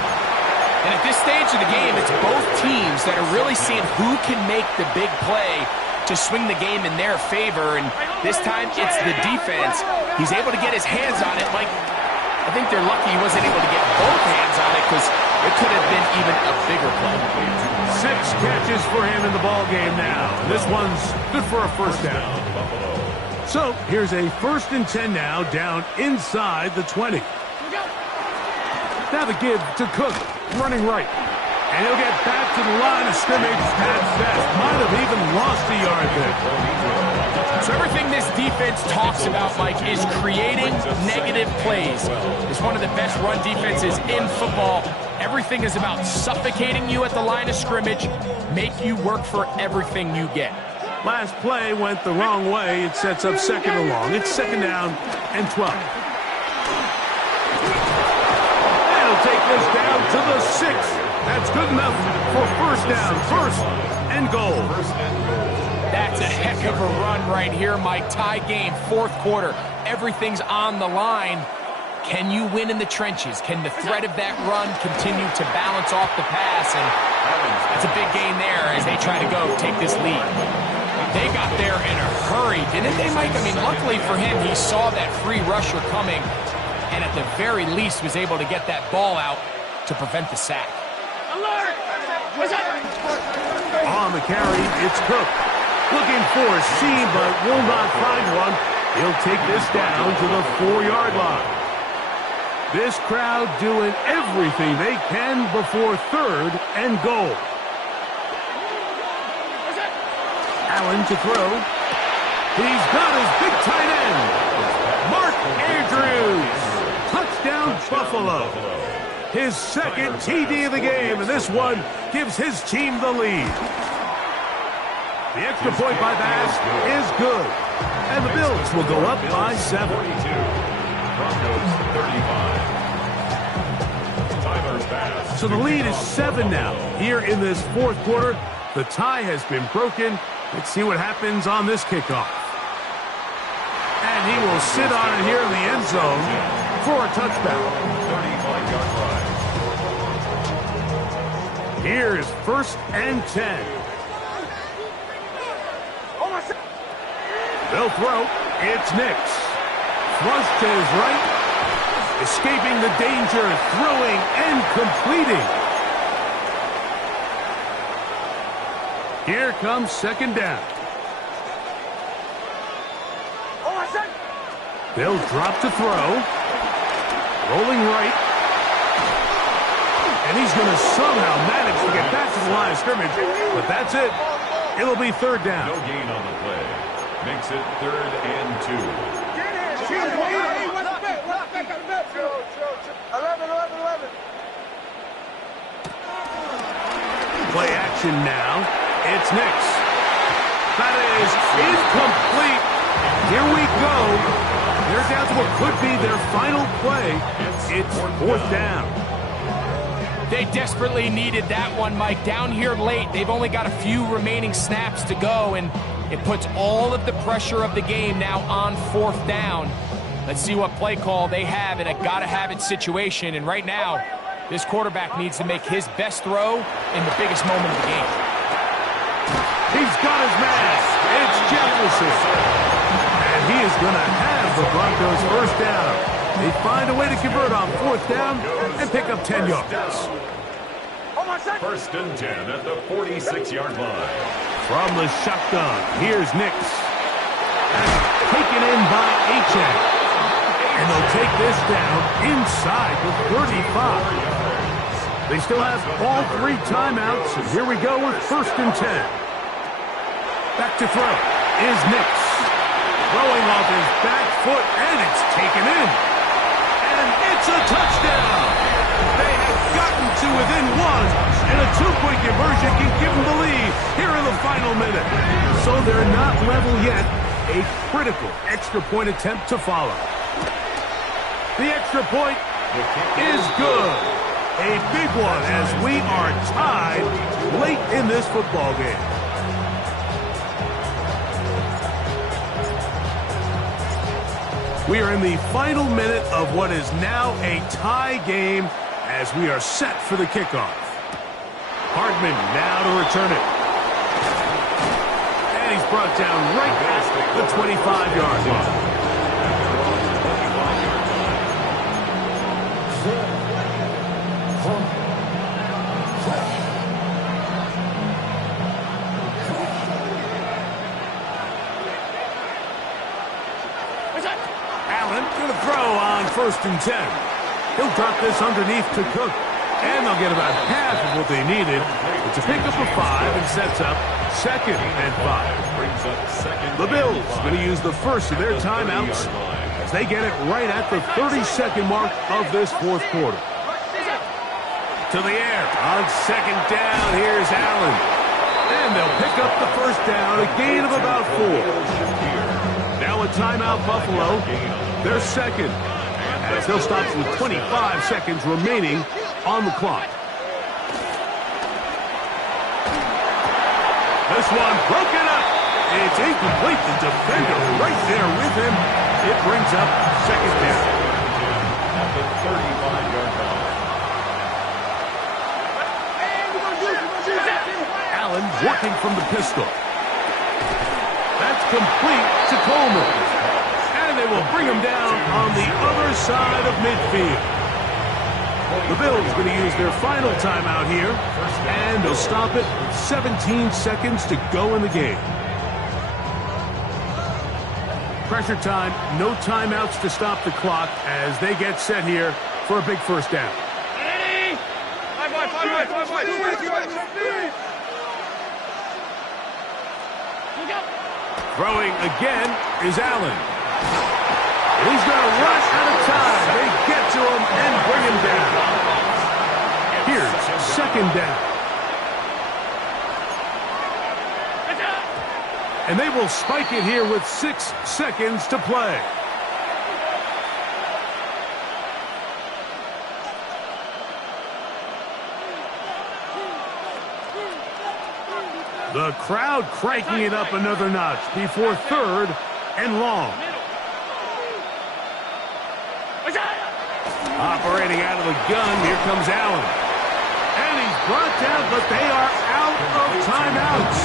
And at this stage of the game, it's both teams that are really seeing who can make the big play to swing the game in their favor. And this time, it's the defense. He's able to get his hands on it. Like, I think they're lucky he wasn't able to get both hands on it because it could have been even a bigger play. 6 catches for him in the ball game now. This one's good for a first down. So here's a 1st and 10 now, down inside the 20. Now the give to Cook, running right. And he'll get back to the line of scrimmage. That might have even lost a yard there. So everything this defense talks about, Mike, is creating negative plays. It's one of the best run defenses in football. Everything is about suffocating you at the line of scrimmage, make you work for everything you get. Last play went the wrong way. It sets up 2nd and long. It's 2nd down and 12. They'll take this down to the 6. That's good enough for 1st down, 1st and goal. That's a heck of a run right here, Mike. Tie game, 4th quarter. Everything's on the line. Can you win in the trenches? Can the threat of that run continue to balance off the pass? And that's a big gain there as they try to go take this lead. They got there in a hurry, didn't they, Mike? I mean, luckily for him, he saw that free rusher coming and at the very least was able to get that ball out to prevent the sack. On the carry, it's Cook. Looking for a seam, but will not find one. He'll take this down to the 4-yard line. This crowd doing everything they can before 3rd and goal. Allen to throw. He's got his big tight end, Mark Andrews. Touchdown, Buffalo. His 2nd TD of the game, and this one gives his team the lead. The extra point by Bass is good, and the Bills will go up by 7. So the lead is 7 now. Here in this 4th quarter, the tie has been broken. Let's see what happens on this kickoff. And he will sit on it here in the end zone for a touchdown. 35-yard run. Here's 1st and 10. They'll throw. It's Nix. Flush to his right. Escaping the danger, throwing and completing. Here comes 2nd down. They'll drop to throw. Rolling right. And he's going to somehow manage to get back to the line of scrimmage. But that's it. It'll be 3rd down. No gain on the play. Makes it 3rd and 2. Play action now. It's Nix. That is incomplete. Here we go. They're down to what could be their final play. It's 4th down. They desperately needed that one, Mike. Down here late, they've only got a few remaining snaps to go, and it puts all of the pressure of the game now on 4th down. Let's see what play call they have in a gotta-have-it situation. And right now, this quarterback needs to make his best throw in the biggest moment of the game. He's got his man. It's Jefferson. And he is going to have the Broncos 1st down. They find a way to convert on 4th down and pick up 10 yards. 1st and 10 at the 46-yard line. From the shotgun, here's Nix. Taken in by Achek. And they'll take this down inside the 35. They still have all 3 timeouts, and here we go with 1st and 10. Back to throw is Nix. Throwing off his back foot, and it's taken in. And it's a touchdown. They have gotten to within 1, and a 2-point conversion can give them the lead here in the final minute. So they're not level yet. A critical extra point attempt to follow. The extra point is good. A big one as we are tied late in this football game. We are in the final minute of what is now a tie game as we are set for the kickoff. Hardman now to return it. And he's brought down right at the 25-yard line. Allen going to throw on 1st and 10. He'll drop this underneath to Cook. And they'll get about half of what they needed. It's a pickup of 5 and sets up 2nd and 5. The Bills going to use the first of their timeouts as they get it right at the 30-second mark of this 4th quarter. To the air on 2nd down. Here's Allen. And they'll pick up the 1st down, a gain of about 4. Now a timeout, Buffalo. They're 2nd, as they'll stop with 25 seconds remaining on the clock. This one broken up. It's incomplete. The defender right there with him. It brings up 2nd down. At the 35-yard line. Allen working from the pistol. That's complete to Coleman. And they will bring him down on the other side of midfield. The Bills going to use their final timeout here, and they'll stop it with 17 seconds to go in the game. Pressure time, no timeouts to stop the clock as they get set here for a big 1st down. Throwing again is Allen. He's going to rush out of time. They get to him and bring him down. Here's 2nd down. And they will spike it here with 6 seconds to play. The crowd cranking it up another notch before 3rd and long. Operating out of the gun, here comes Allen. And he's brought down, but they are out of timeouts.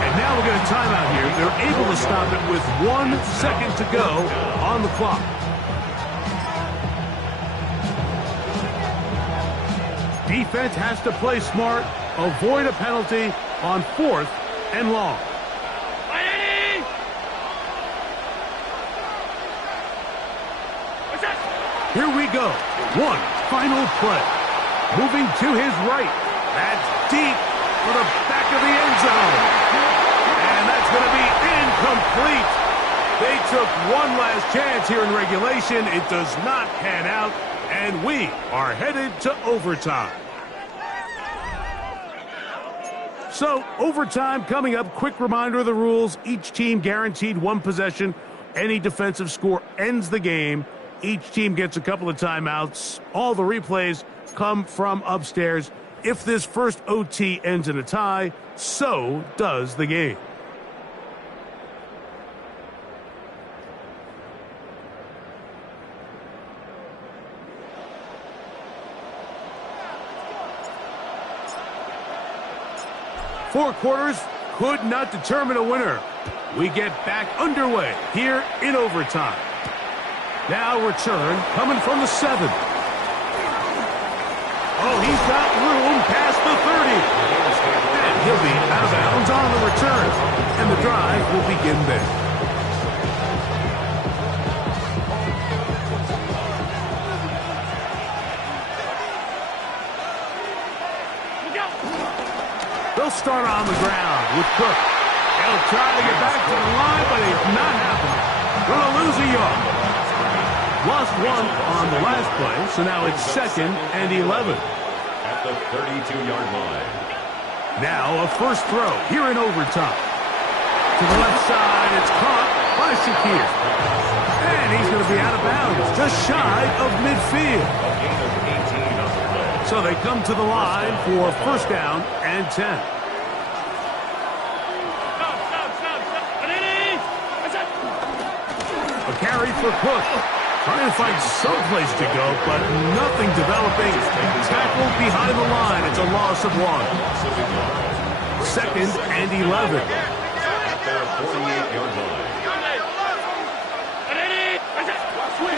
And now we'll get a timeout here. They're able to stop it with 1 second to go on the clock. Defense has to play smart, avoid a penalty on 4th and long. Here we go. One final play. Moving to his right. That's deep for the back of the end zone. And that's going to be incomplete. They took one last chance here in regulation. It does not pan out. And we are headed to overtime. So, overtime coming up. Quick reminder of the rules. Each team guaranteed 1 possession. Any defensive score ends the game. Each team gets a couple of timeouts. All the replays come from upstairs. If this first OT ends in a tie, so does the game. Four quarters could not determine a winner. We get back underway here in overtime. Now return coming from the 7. Oh, he's got room past the 30. And he'll be out of bounds on the return. And the drive will begin there. They'll start on the ground with Cook. They'll try to get back to the line, but it's not happening. Going to lose a yard. Lost 1 on the last play, so now it's 2nd and 11. At the 32-yard line. Now a first throw here in overtime. To the left side, it's caught by Shakir. And he's going to be out of bounds, just shy of midfield. A gain of 18 on the play. So they come to the line for 1st down and 10. A carry for Cook. Trying to find some place to go, but nothing developing. Tackled behind the line. It's a loss of 1. 2nd and 11. At their 48-yard line.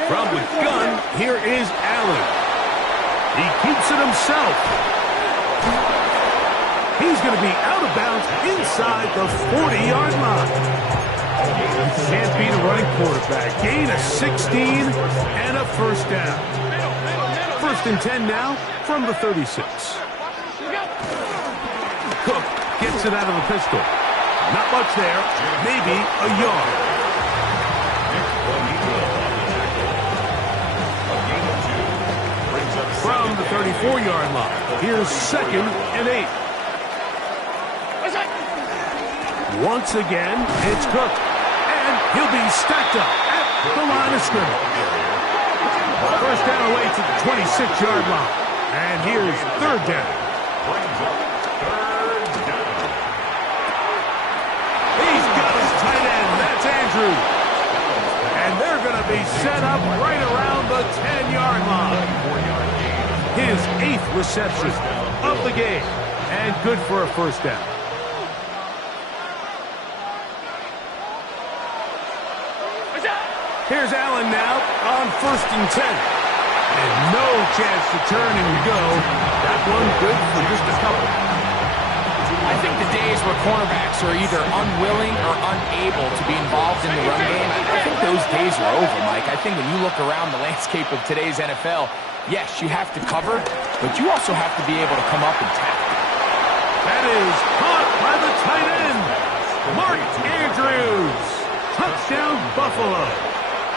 From the gun, here is Allen. He keeps it himself. He's going to be out of bounds inside the 40-yard line. Can't beat a running quarterback. Gain of 16 and a first down. 1st and 10 now from the 36. Cook gets it out of the pistol. Not much there. Maybe a yard. From the 34-yard line, here's 2nd and 8. Once again, it's Cook. And he'll be stacked up at the line of scrimmage. First down away to the 26-yard line. And here's 3rd down. He's got his tight end. That's Andrews. And they're going to be set up right around the 10-yard line. His 8th reception of the game. And good for a first down. Here's Allen now on 1st and 10. And no chance to turn and go. That one good for just a couple. I think the days where cornerbacks are either unwilling or unable to be involved in the run game, I think those days are over, Mike. I think when you look around the landscape of today's NFL, yes, you have to cover, but you also have to be able to come up and tackle. That is caught by the tight end, Mark Andrews. Touchdown, Buffalo.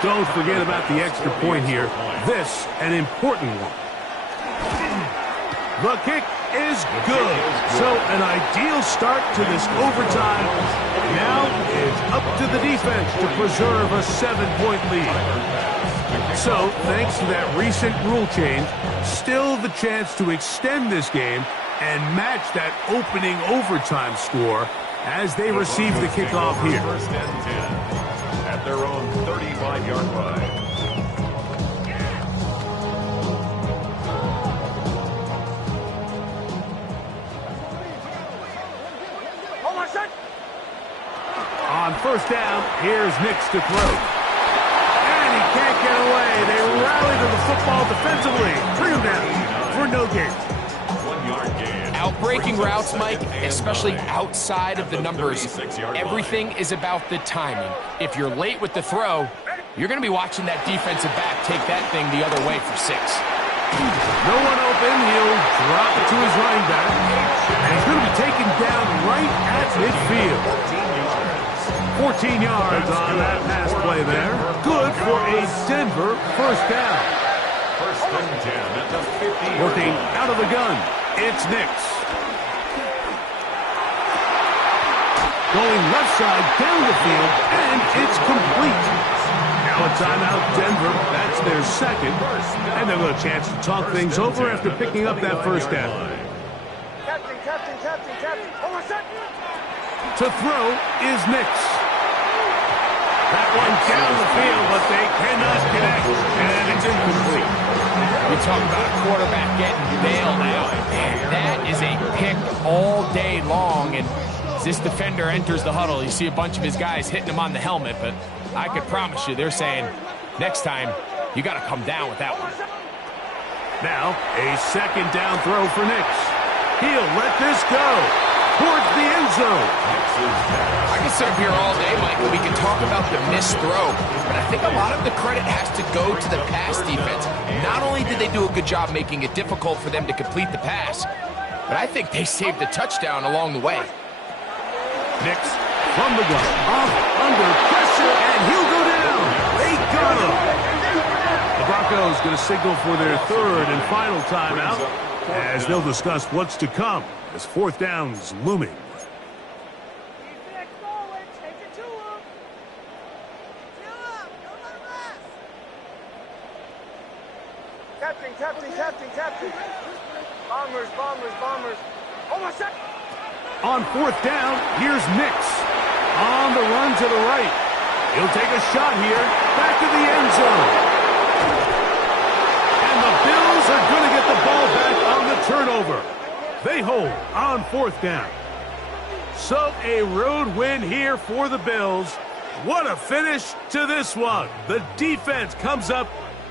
Don't forget about the extra point here. This, an important one. The kick is good. So an ideal start to this overtime. Now it's up to the defense to preserve a 7-point lead. So thanks to that recent rule change, still the chance to extend this game and match that opening overtime score as they receive the kickoff here. 1st and 10. At their own 35-yard line. On 1st down, here's Nix to throw. And he can't get away. They rally to the football defensively. Bring him down for no gain. 1-yard gain. Outbreaking routes, Mike, especially outside of the numbers, everything is about the timing. If you're late with the throw, you're going to be watching that defensive back take that thing the other way for 6. No one open. He'll drop it to his running back. And he's going to be taken down right at midfield. 14 yards on that pass play there. Good for a Denver first down. 1st and 10 at the 50. Working out of the gun. It's Nix. Going left side down the field, and it's complete. Now a timeout, Denver. That's their 2nd. And they'll get a chance to talk things over after picking up that first down. Captain. Hold on, set. To throw is Nix. That one down the field, but they cannot connect. And it's incomplete. We talk about a quarterback getting bailed out. Man, that is a pick all day long. And as this defender enters the huddle, you see a bunch of his guys hitting him on the helmet. But I could promise you, they're saying, next time, you got to come down with that one. Now, a 2nd down throw for Nix. He'll let this go towards the end zone. I can sit up here all day, Mike, and we can talk about the missed throw, but I think a lot of the credit has to go to the pass defense. Not only did they do a good job making it difficult for them to complete the pass, but I think they saved a touchdown along the way. Nix from the gun, off under pressure, and he'll go down. They got him. The Broncos going to signal for their 3rd and final timeout as they'll discuss what's to come as 4th down's looming. Captain. Bombers. Hold on, set. On 4th down, here's Nix. On the run to the right. He'll take a shot here. Back to the end zone. And the Bills are going to get the ball back on the turnover. They hold on 4th down. So a road win here for the Bills. What a finish to this one. The defense comes up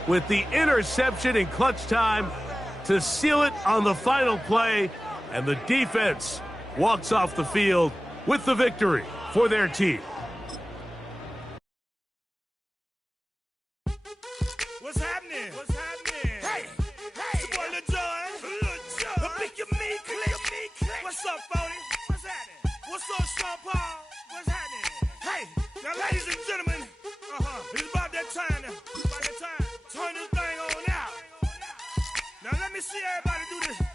with the interception in clutch time to seal it on the final play. And the defense walks off the field with the victory for their team. What's happening? What's happening? Hey, it's your boy Lil Jon. The Pick Your Me Click. What's up, Phony? What's happening? What's up, Sean Paul? What's happening? Hey, now ladies and gentlemen, it's about that time now. Turn this thing on out. Now let me see everybody do this.